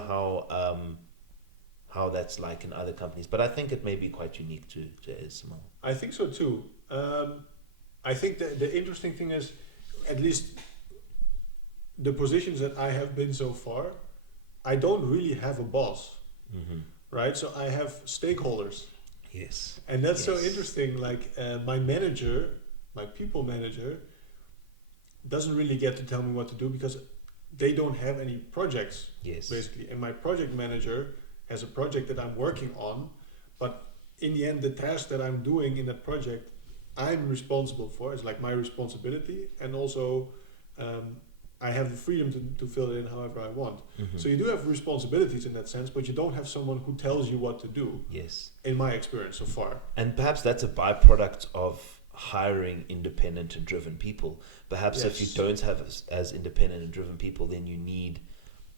how that's like in other companies, but I think it may be quite unique to ASML. I think so too. I think the interesting thing is, at least the positions that I have been so far, I don't really have a boss, right? So I have stakeholders. Yes. And that's so Yes. interesting. Like my manager, my people manager, doesn't really get to tell me what to do because they don't have any projects, Yes. basically. And my project manager has a project that I'm working on, but in the end, the task that I'm doing in that project, I'm responsible for. It's like my responsibility, and also I have the freedom to fill it in however I want. Mm-hmm. So you do have responsibilities in that sense, but you don't have someone who tells you what to do. Yes. In my experience so far. And perhaps that's a byproduct of hiring independent and driven people. Perhaps if you don't have as independent and driven people, then you need,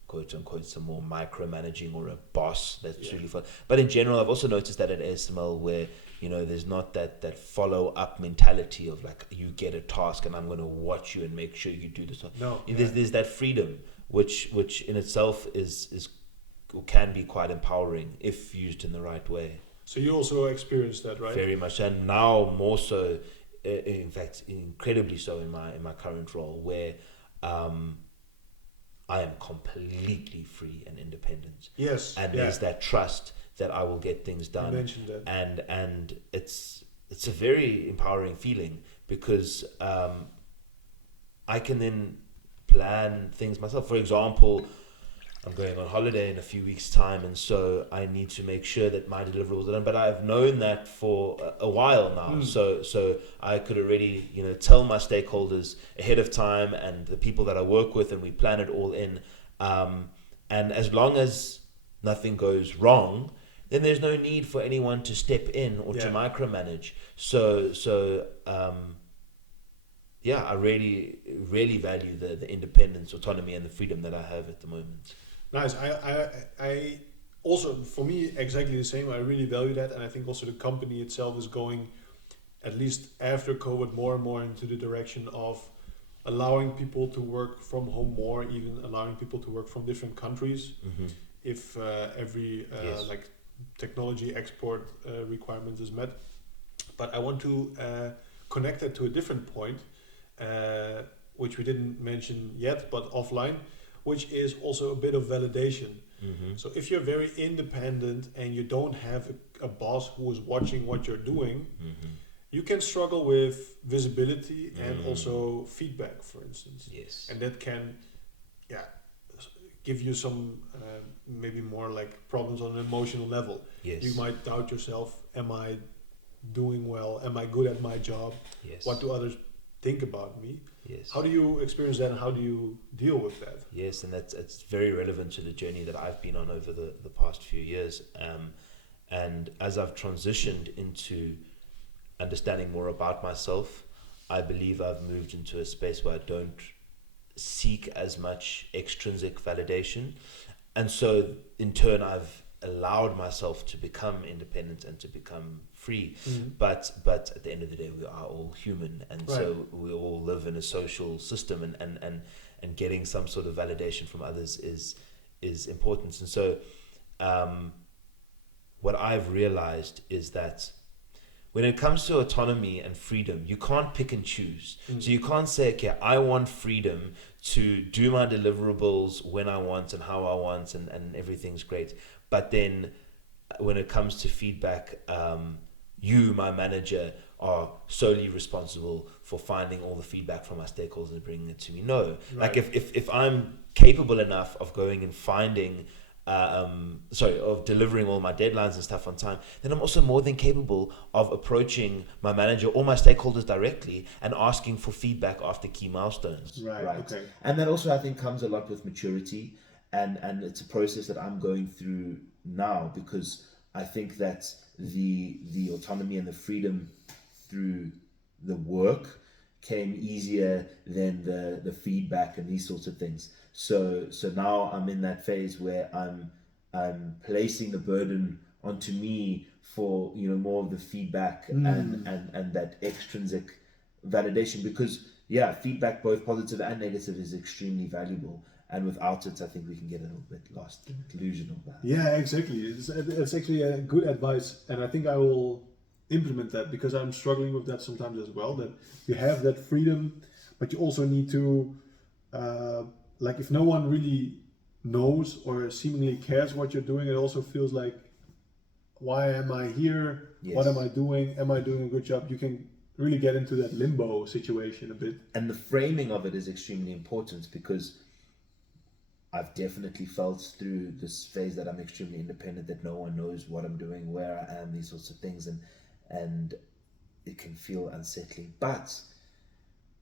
quote unquote, some more micromanaging or a boss that's really fun. But in general, I've also noticed that at ASML where, you know, there's not that follow-up mentality of like, you get a task and I'm going to watch you and make sure you do this. No. There's that freedom, which in itself is or can be quite empowering if used in the right way. So you also experienced that, right? Very much, and now more so, in fact, incredibly so in my current role, where I am completely free and independent. Yes. And there's that trust that I will get things done. You mentioned that. And it's a very empowering feeling because I can then plan things myself. For example, I'm going on holiday in a few weeks' time, and so I need to make sure that my deliverables are done. But I've known that for a while now, so I could already, you know, tell my stakeholders ahead of time and the people that I work with, and we plan it all in. And as long as nothing goes wrong, then there's no need for anyone to step in or to micromanage. So I really value the independence, autonomy, and the freedom that I have at the moment. Nice. I also, for me, exactly the same. I really value that, and I think also the company itself is going, at least after COVID, more and more into the direction of allowing people to work from home more, even allowing people to work from different countries. Mm-hmm. If every like technology export requirement is met. But I want to connect that to a different point, which we didn't mention yet, but offline, which is also a bit of validation. Mm-hmm. So if you're very independent and you don't have a boss who is watching what you're doing, you can struggle with visibility and also feedback, for instance. Yes. And that can, give you some maybe more like problems on an emotional level. Yes. You might doubt yourself. Am I doing well? Am I good at my job? Yes. What do others think about me? Yes. How do you experience that, and how do you deal with that? Yes, and it's very relevant to the journey that I've been on over the past few years. And as I've transitioned into understanding more about myself, I believe I've moved into a space where I don't seek as much extrinsic validation. And so in turn, I've allowed myself to become independent and to become free. But at the end of the day, we are all human, and so we all live in a social system, and getting some sort of validation from others is important. And so what I've realized is that when it comes to autonomy and freedom, you can't pick and choose. So you can't say, okay, I want freedom to do my deliverables when I want and how I want, and everything's great. But then when it comes to feedback, you, my manager, are solely responsible for finding all the feedback from my stakeholders and bringing it to me. No. Like if I'm capable enough of going and finding of delivering all my deadlines and stuff on time, then I'm also more than capable of approaching my manager or my stakeholders directly and asking for feedback after key milestones. Right. Okay. And that also, I think, comes a lot with maturity, and it's a process that I'm going through now, because I think that the autonomy and the freedom through the work came easier than the feedback and these sorts of things. So now I'm in that phase where I'm placing the burden onto me for, you know, more of the feedback and that extrinsic validation, because feedback, both positive and negative, is extremely valuable, and without it I think we can get a little bit lost in the illusion of that. Yeah, exactly. It's actually a good advice, and I think I will implement that, because I'm struggling with that sometimes as well, that you have that freedom, but you also need to like, if no one really knows or seemingly cares what you're doing, it also feels like, why am I here? Yes. What am I doing? Am I doing a good job? You can really get into that limbo situation a bit. And the framing of it is extremely important, because I've definitely felt through this phase that I'm extremely independent, that no one knows what I'm doing, where I am, these sorts of things, and it can feel unsettling. But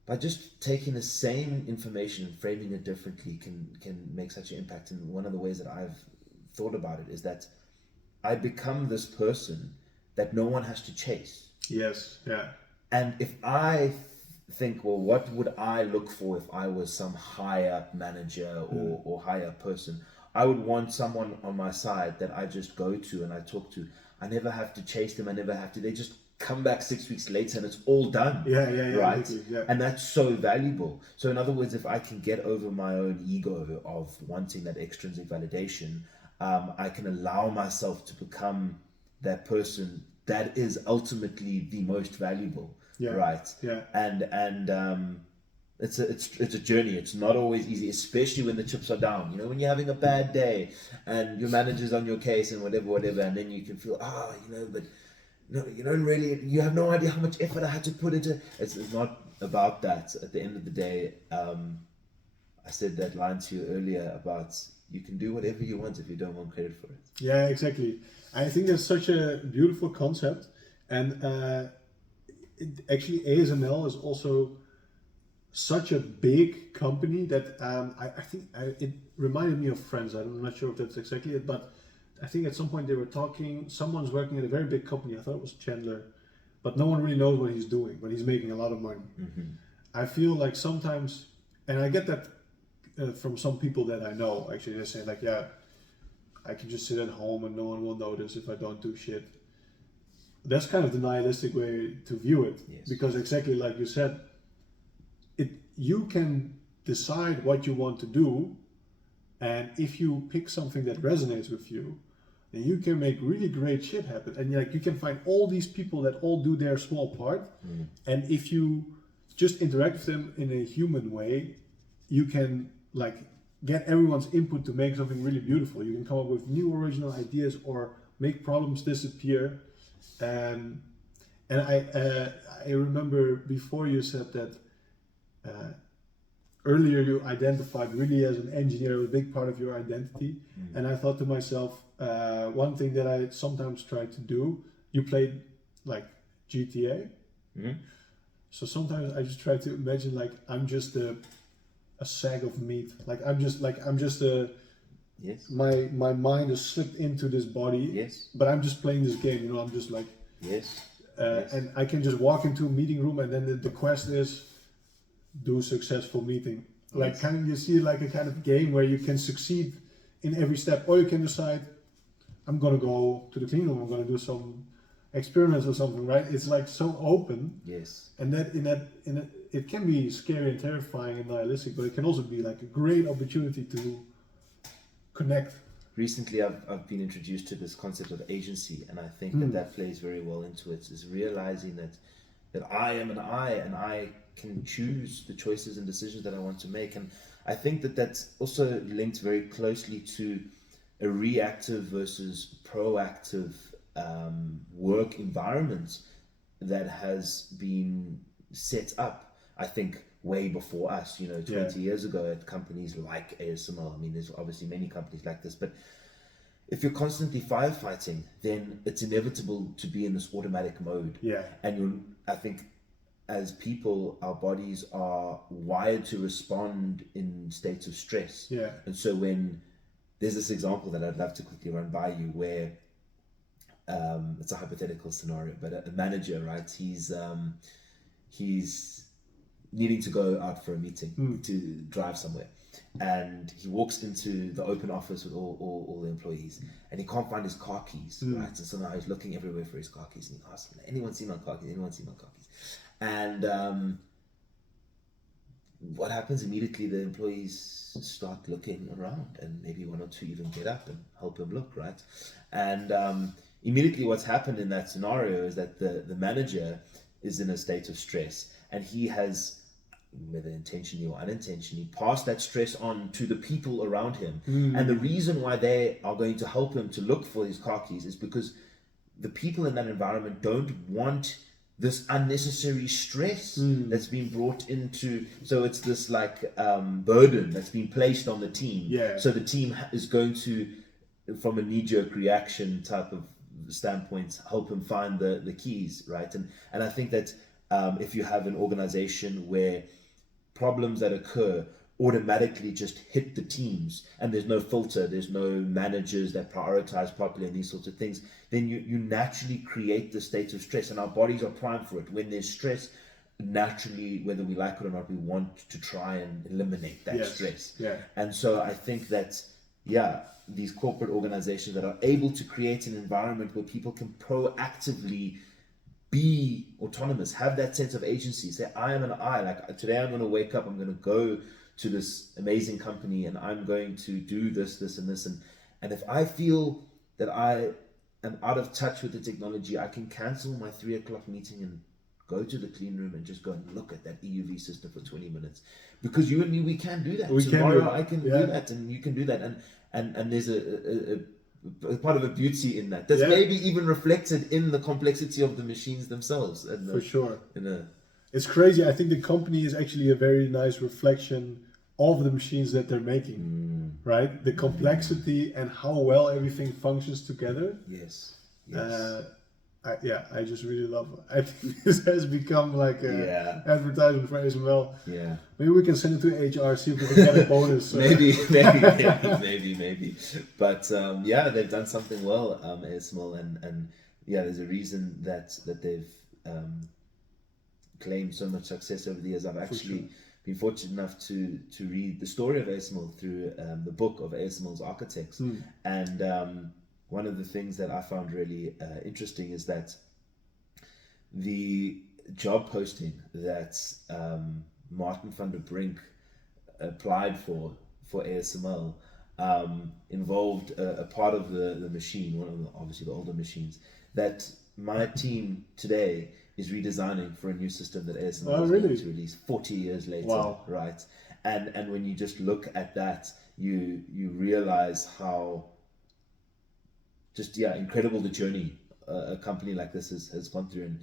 by just taking the same information and framing it differently can make such an impact. And one of the ways that I've thought about it is that I become this person that no one has to chase. Yes, yeah. And if I think, well, what would I look for if I was some higher manager or higher person? I would want someone on my side that I just go to and I talk to. I never have to chase them. I never have to. They just come back 6 weeks later and it's all done. Yeah, right? Exactly, yeah. And that's so valuable. So in other words, if I can get over my own ego of wanting that extrinsic validation, I can allow myself to become that person that is ultimately the most valuable. Yeah. Right. Yeah. And it's a journey. It's not always easy, especially when the chips are down. You know, when you're having a bad day and your manager's on your case and whatever, and then you can feel, but no, you don't really. You have no idea how much effort I had to put into. It's not about that. At the end of the day, I said that line to you earlier about you can do whatever you want if you don't want credit for it. Yeah, exactly. I think that's such a beautiful concept, and actually ASML is also such a big company that I think it reminded me of Friends. I'm not sure if that's exactly it, but I think at some point they were talking, someone's working at a very big company, I thought it was Chandler, but no one really knows what he's doing, but he's making a lot of money. Mm-hmm. I feel like sometimes, and I get that from some people that I know, actually they say like, yeah, I can just sit at home and no one will notice if I don't do shit. That's kind of the nihilistic way to view it. Yes. Because exactly like you said, you can decide what you want to do, and if you pick something that resonates with you, then you can make really great shit happen. And like you can find all these people that all do their small part, and if you just interact with them in a human way, you can like get everyone's input to make something really beautiful. You can come up with new original ideas or make problems disappear. And I remember before you said that earlier you identified really as an engineer, a big part of your identity. And I thought to myself, one thing that I sometimes try to do, you played like GTA. So sometimes I just try to imagine like I'm just a sack of meat. I'm just a Yes. My mind is slipped into this body. Yes. But I'm just playing this game, you know, I'm just like Yes. And I can just walk into a meeting room and then the quest is do a successful meeting. Like Yes. kind of you see like a kind of game where you can succeed in every step, or you can decide I'm gonna go to the clean room, I'm gonna do some experiments or something, right? It's like so open. Yes. And it can be scary and terrifying and nihilistic, but it can also be like a great opportunity to connect. Recently, I've been introduced to this concept of agency, and I think that plays very well into it. Is realizing that I am an I, and I can choose the choices and decisions that I want to make. And I think that that's also linked very closely to a reactive versus proactive work environment that has been set up, I think, way before us, 20 years ago at companies like ASML. I mean, there's obviously many companies like this, but if you're constantly firefighting, then it's inevitable to be in this automatic mode. Yeah. And I think as people, our bodies are wired to respond in states of stress. Yeah. And so when there's this example that I'd love to quickly run by you where it's a hypothetical scenario, but a manager, right? He's needing to go out for a meeting to drive somewhere, and he walks into the open office with all the employees, and he can't find his car keys, right? And so now he's looking everywhere for his car keys, and he asks, anyone see my car keys? Anyone see my car keys? And what happens immediately? The employees start looking around, and maybe one or two even get up and help him look, right? And immediately what's happened in that scenario is that the manager is in a state of stress, and he has, whether intentionally or unintentionally, passed that stress on to the people around him. And the reason why they are going to help him to look for his car keys is because the people in that environment don't want this unnecessary stress that's been brought into, so it's this like burden that's been placed on the team. So the team is going to, from a knee-jerk reaction type of standpoint, help him find the keys, right? And I think that if you have an organization where problems that occur automatically just hit the teams and there's no filter, there's no managers that prioritize properly and these sorts of things, then you naturally create the state of stress, and our bodies are primed for it. When there's stress, naturally, whether we like it or not, we want to try and eliminate that stress. And so I think that these corporate organizations that are able to create an environment where people can proactively be autonomous, have that sense of agency, say I am an I, like today I'm going to wake up, I'm going to go to this amazing company and I'm going to do this and this, and if I feel that I am out of touch with the technology, I can cancel my 3:00 meeting and go to the clean room and just go and look at that EUV system for 20 minutes, because you and me, we can do that. Tomorrow I can do that, and you can do that, and there's a part of a beauty in that that's maybe even reflected in the complexity of the machines themselves. And for sure, it's crazy. I think the company is actually a very nice reflection of the machines that they're making, right? The complexity and how well everything functions together. I just really love it. I think this has become like a advertisement for ASML. Maybe we can send it to HR, see if we can get a bonus. maybe. But they've done something well, ASML, and there's a reason that they've claimed so much success over the years. I've actually been fortunate enough to read the story of ASML through the book of ASML's architects, and one of the things that I found really interesting is that the job posting that Martin van der Brink applied for ASML involved a part of the machine, one of the, obviously the older machines, that my team today is redesigning for a new system that ASML is going to release 40 years later, right? And when you just look at that, you realize how incredible the journey a company like this has gone through, and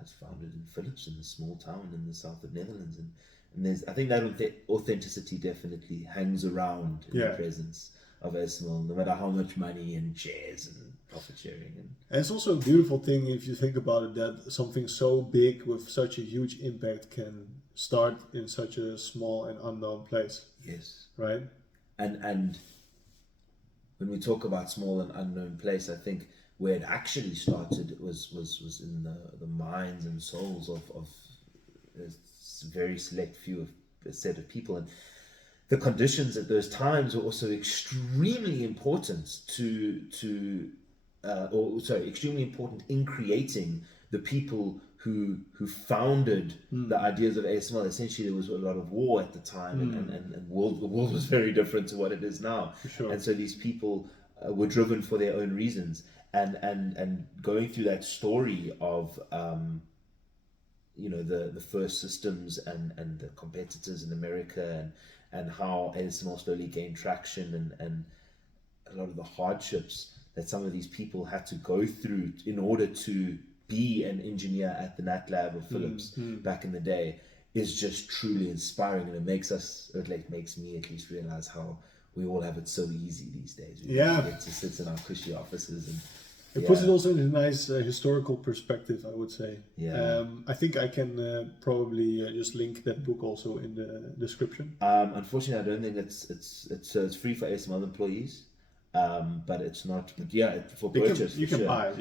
it's founded in Philips, in a small town in the south of Netherlands, and there's, I think that authenticity definitely hangs around in the presence of ASML, no matter how much money and shares and profit sharing. And it's also a beautiful thing if you think about it, that something so big with such a huge impact can start in such a small and unknown place. Right? And when we talk about small and unknown place, I think where it actually started was in the minds and souls of a very select a set of people, and the conditions at those times were also extremely important extremely important in creating the people who founded the ideas of ASML. Essentially, there was a lot of war at the time, and the world was very different to what it is now. And so these people were driven for their own reasons, and going through that story of the first systems and the competitors in America, and how ASML slowly gained traction, and a lot of the hardships that some of these people had to go through in order to be an engineer at the NAT lab of Philips back in the day, is just truly inspiring, and it makes me at least realize how we all have it so easy these days. We get to sit in our cushy offices, and it puts it also in a nice historical perspective, I would say. I think I can probably just link that book also in the description. Unfortunately, I don't think it's free for ASML employees. But it's not. But for purchase, you can buy.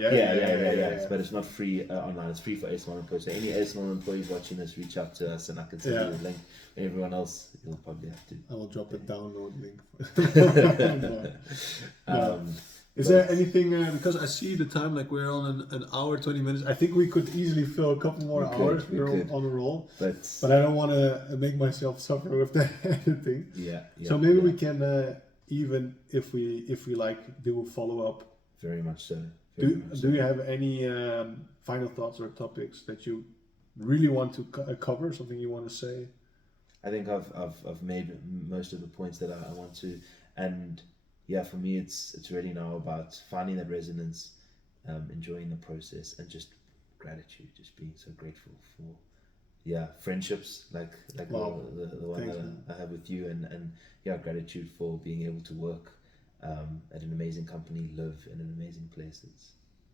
But it's not free online. It's free for ASML employees. So any ASML employees watching this, reach out to us, and I can send you the link. Everyone else, you'll probably have to. I will drop a download link. Is there anything? Because I see the time, like we're on an hour 20 minutes. I think we could easily fill a couple more hours. We're on a roll. But I don't want to make myself suffer with the editing. So maybe we can. Even if we like, do a follow-up. Very much so. Do you have any final thoughts or topics that you really want to cover? Something you want to say? I think I've made most of the points that I want to, and for me it's really now about finding that resonance, enjoying the process, and just gratitude, just being so grateful for friendships like Wow. the one Thanks, that man. I have with you, and gratitude for being able to work at an amazing company, live in an amazing place. It's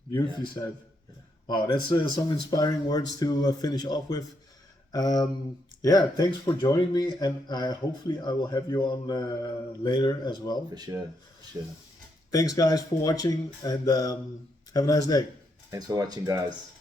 Beautifully said. yeah. Wow, that's some inspiring words to finish off with. Yeah, thanks for joining me, and hopefully I will have you on later as well. For sure. Thanks, guys, for watching, and have a nice day. Thanks for watching, guys.